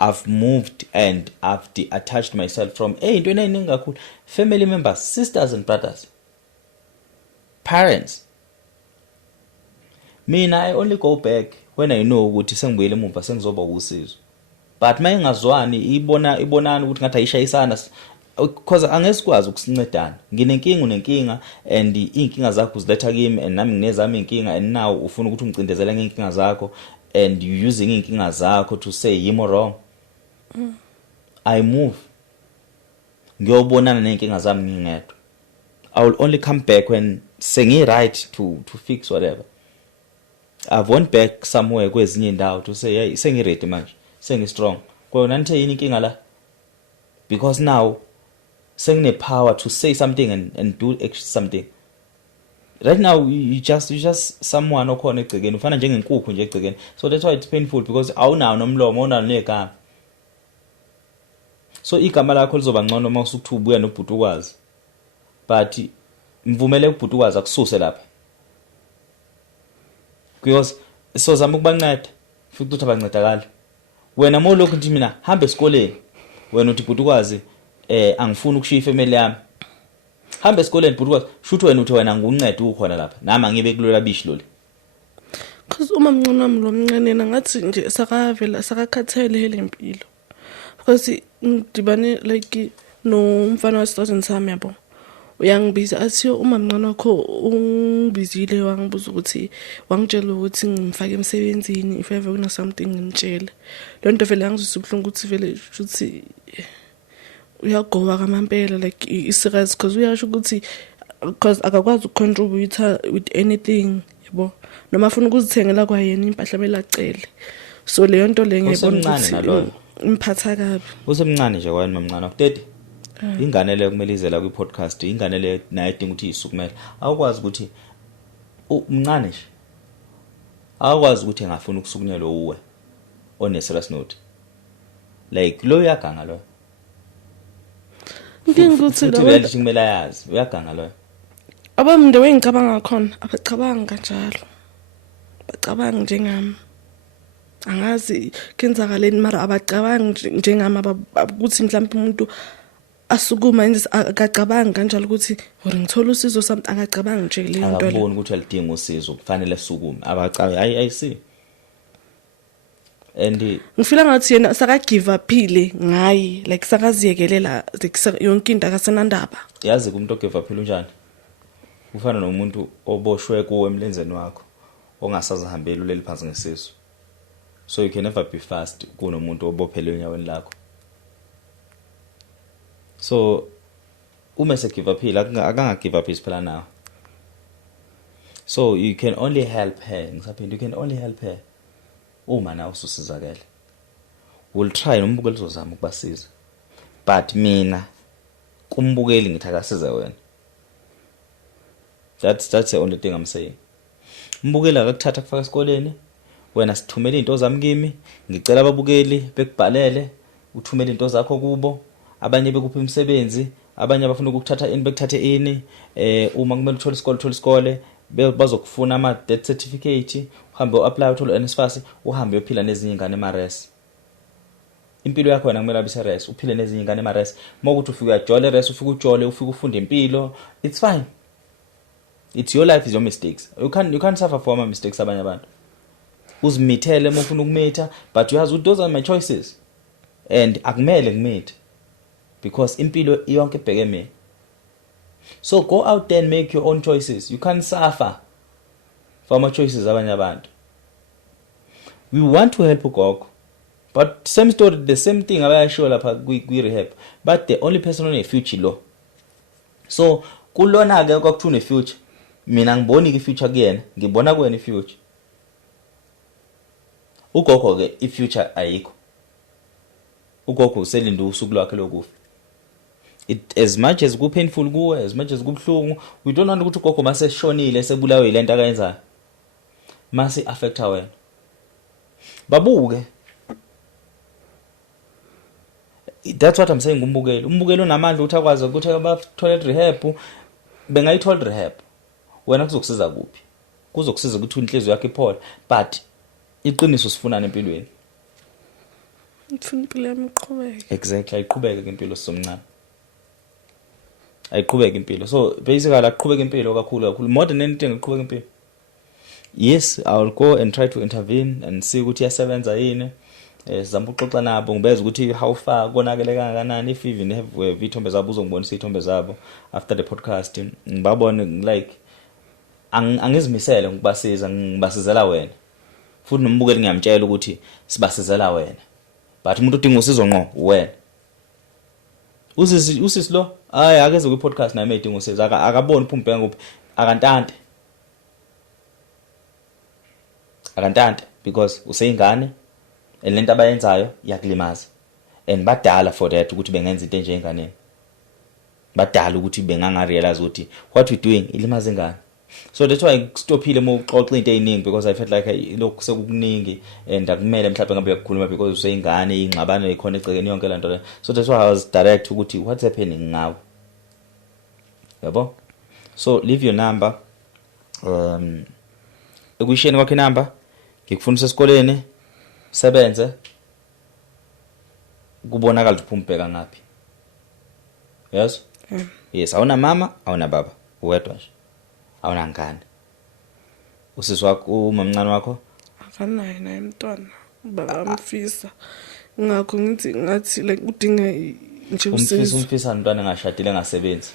I've moved and I've detached myself from into eyiningi kakhulu, family members, sisters and brothers, parents. Mina I only go back when I know ukuthi sengibuyele emuva sengizoba usizo. But mayingazwani ibonana ukuthi ngathi ayishayisana, because angesikwazi ukusincedana. Nginenkinga unenkinga and inkinga zakho uziletha kimi and nami nginezami inkinga, and now ufuna ukuthi ungicindezele ngenkinga zakho and you using inkinga zakho to say yimo wrong. I move. Ngiyobonana nenkinga zami ngingedwa. I will only come back when sengi right to fix whatever. I've went back somewhere kwezinye indawo to say hey sengi ready manje, sengi strong. Kona nithe yini inkinga la? Because now sengine power to say something and do something. Right now you just someone okhona egcekeni, ufana njengenkukhu nje egcekeni. So that's why it's painful, because awunawo nomlomo, awunawo negama. So igama lakho lizoba ngcono uma usukuthi ubuya nobhutukwazi. But mvumele ubhutukwazi akususe lapha. Because so zama ukubanceda futhi ukuthi abancedakala wena molokhu nje mina hamba esikoleni wena uthi bhuti ukwazi angifuni ukushiya ifamily yami hamba esikoleni bhuti ukwazi shuthi wena uthi wena nguncedo ukhona lapha nami angibe kulola bishi lolu because uma mncane wami lo mncane ngathi nje sakavela sakakhathele lempilo because ngidibane like nomfana wasithatha sami yabo uyangibiza athi uma mncane wakho ungibizile wangibuza ukuthi wangitshela ukuthi ngimfake emsebenzini if ever kuna something ngimtshele lo nto vele angizwisa ubhlungu ukuthi vele futhi uyagowa kamampela like is serious because uyasho ukuthi because akakwazi ukucontribute with anything yabo noma afuna ukuzithengela kwayena impahla belacele so leyo nto le ngiyibona ukuthi imphatha kabi usemncane nje kwani mamncane wakutete ingane le kumele izela kwi podcast ingane le nayo idinga ukuthi isukumela awukwazi ukuthi umncane nje awukwazi ukuthi engafuna ukusukunyelwa uwe one serious note like lo uyaganga lo ngikuthi lo reality kumele ayazi uyaganga lo abamnde wengicabanga khona abacabanga kanjalo bacabanga njengami angazi kenzakaleni mara abacabangi njengami ukuthi mhlawumbe umuntu asukuma enze akacabanga kanjalo ukuthi hore ngithola usizo something akacabanga nje leyo nto le akuboni ukuthi alidinga usizo kufanele sukume abacabangi I see and ngifila ngathi yena saka give upile ngayi like sakaziyekelela yonke into akasenandaba yazi kumuntu ogive up unjani ufana nomuntu oboshwe kuwe emlenzeni wakho ongasazihambeli uleli phansi ngesizo so you can never be fast kunomuntu obophele enyaweni lakho so uma se give up akanga give up isiphela nawe so you can only help her ngisaphinde you can only help her uma nawe ususizakele will try nombukeli uzozama ukubasiza but mina kumbukeli ngithi akasiza wena that's the only thing I'm saying umbukeli akakuthatha kufaka esikoleni wena sithumela izinto zami kimi ngicela ababukeli bekubhalele uthumela izinto zakho kubo abanye bekupha imisebenzi abanye abafuna ukuthatha ini bekuthathe ini uma kumele uthola isikole bazokufuna ama death certificate uhambe uapply uthola NSFAS uhambe uyophila nezinye ingane emares impilo yakho wena kumele abise res uphile nezinye ingane emares mokuthi ufika ujole res ufika ujole ufika ufunde impilo it's fine it's your life is your mistakes you can't suffer for my mistakes abanye abantu uzimithele uma ufuna ukumitha but you have those are my choices and akumele ngimith because impilo yonke ibheke mina so go out there and make your own choices you can't suffer for my choices abanye abantu we want to help ugogo but same story the same thing abayasho lapha kwi rehab but the only person on a future lo so kulona ke kwakuthu ne future mina ngiboni ke future kuyena ngibona kuwena i future ugogo ke i future ayikho ugogo uselinda usuku lwakhe lokufa it as much as ku painful kuwe as much as kubhlungu we don't want ukuthi ugogo mase shonile sebulawe ilento akayenzayo mase affecta wena babuke that's what I'm saying umbukelo unamandla ukuthi akwazi ukuthi abathole rehab bengayithola rehab wena kuzokusiza kuphi kuzokusiza ukuthi inhliziyo yakhe iphole but iqiniso sifuna empilweni ngifuna impilo yami iqhubeke exactly ayiqhubeke impilo somncane ayiqhubeke impilo so basically aqhubeke impilo kakhulu more than anything aqhubeke impilo yes I'll go and try to intervene and see ukuthi yasebenza yini sizama ukuxoxa nabo ngibeza ukuthi how far konakele kangakanani if even have izithombe zabo uzongibonisa izithombe zabo after the podcast ngibabone like angizimisele ngibasiza ngibasizela wena futhi nombukeli ngiyamtshela ukuthi sibasizela wena but umuntu udinga usizo ngqo wena usisi lo hayi akeze kwi podcast nami edinga usizo akaboni uphumbe nguphi akantante because useyingane elento abayenzayo yakulimaza and badala for that ukuthi bengenza into enje enganeni badala ukuthi benganga realize ukuthi what we doing ilimaza ingane so that's why stophile mo uxoxa into eziningi because I felt like lokho sekukuningi and akumele mhlawumbe ngabe ukukhuluma because useyingane ingxabano ekhona egcekeni yonke lento le so that's why I was direct ukuthi what's happening ngawo yabo so leave your number ekuyisheni kwakhe number ngikufundisa esikoleni sebenze kubonakala ukuthi uphumpheka ngapi. Yes? Yes, awuna mama, awuna baba, uwedwa nje. Awuna ngane. Usisi wakho, umamncane wakho? Akanaye naye umntwana. Baba amfisa. Ngakho ngithi ngathi like udinga nje usizo. Umfisa umntwana engashadile engasebenzi.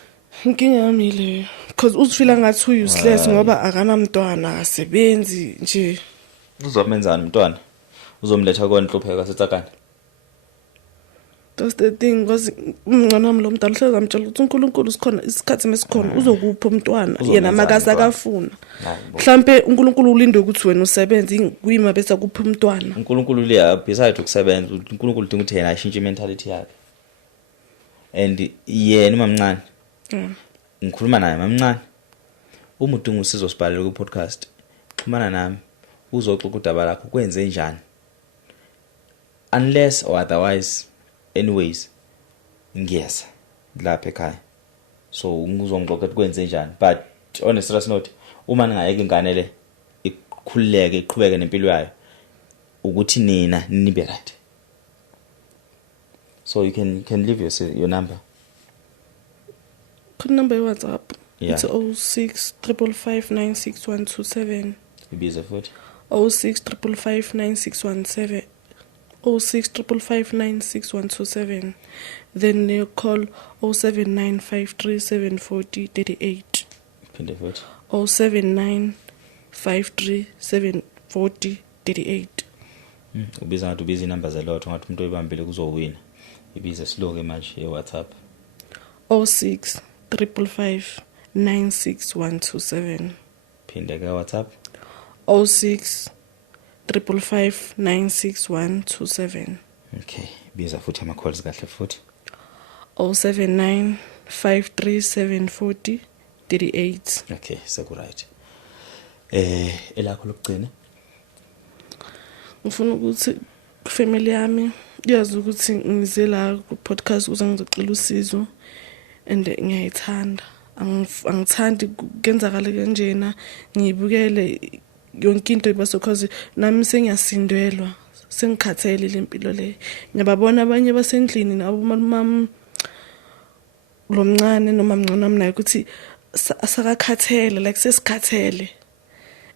Inkinga yami leyo. Because uzifila ngathi useless ngoba akanamntwana akasebenzi nje. Uzomenzani umntwana? Uzomletha konhlupheka setsakana. That's the thing because umncane wami lo mdala usezamtshela ukuthi uNkulunkulu sikhona isikhathi mesikhona uzokupha umntwana yena makasa akafuna. Mhlambe uNkulunkulu ulinde ukuthi wena usebenze kuyima bese kupha umntwana. uNkulunkulu liya beside ukusebenza uNkulunkulu udinga ukuthi yena ashintshe mentality yakhe. And yena umamncane. Ngikhuluma naye mamncane. Uma udinga usizo sibhalele ku podcast. Xhumana nami uzoxoxa udaba lakho kwenze njani. Unless or otherwise anyways ngiyeza lapha ekhaya. So ngizongixoxa ukuthi kwenze njani. But on a serious note uma ningayeka ingane le ikhululeke iqhubeke nempilo yayo ukuthi nina nibe right. So you can leave your number. Could number WhatsApp. Yeah. It's 06 555 96127. Ibiza futhi. 06 555 9617. 06 555 96127. Then you call 079 537 40 38. Phinde futhi. 079 537 40 38. Ubiza ngathi ubiza inamba zelotho ngathi umuntu oyibambile kuzowina. Ibiza slow ke manje eWhatsApp. 06 555 96127. Phinde ke WhatsApp. 06 555 96127. Okay, biza futhi ama calls kahle futhi. 079 537 40 38. Okay, seku right. Elakho lokugcina. Ngifuna ukuthi family yami yazi ukuthi ngize la ku podcast ukuze ngizocela usizo and ngiyayithanda. Angithandi kenzakala kanjena ngibukele yonke into ibaso because nami sengiyasindelwa sengikhathele lempilo le. Ngiyababona abanye basendlini nabo mamam lo mncane noma mncane naye ukuthi asakakhathele like sesikhathele.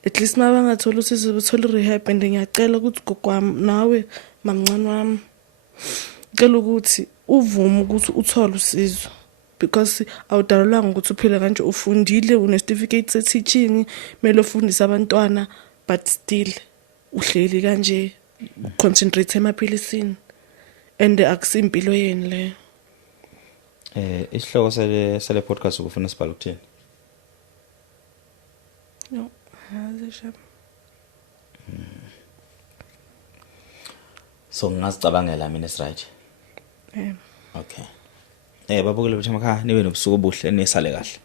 At least mabangathola usizo bethola rehab and ngiyacela ukuthi gokwami nawe mamncane wami ngicela ukuthi uvume ukuthi uthole usizo because awudalelwanga ukuthi uphile kanje ufundile une certificate se teaching mele ufundise abantwana but still uhleli kanje concentrate emaphilisini and akusimpilo yeni le. Isihloko sele podcast ukufuna sibhala ukuthini? No, azisha. So ngazicabangela mina is right. Okay. Babukele ukuthi emakhaya nibe nobusuku obuhle nesale kahle.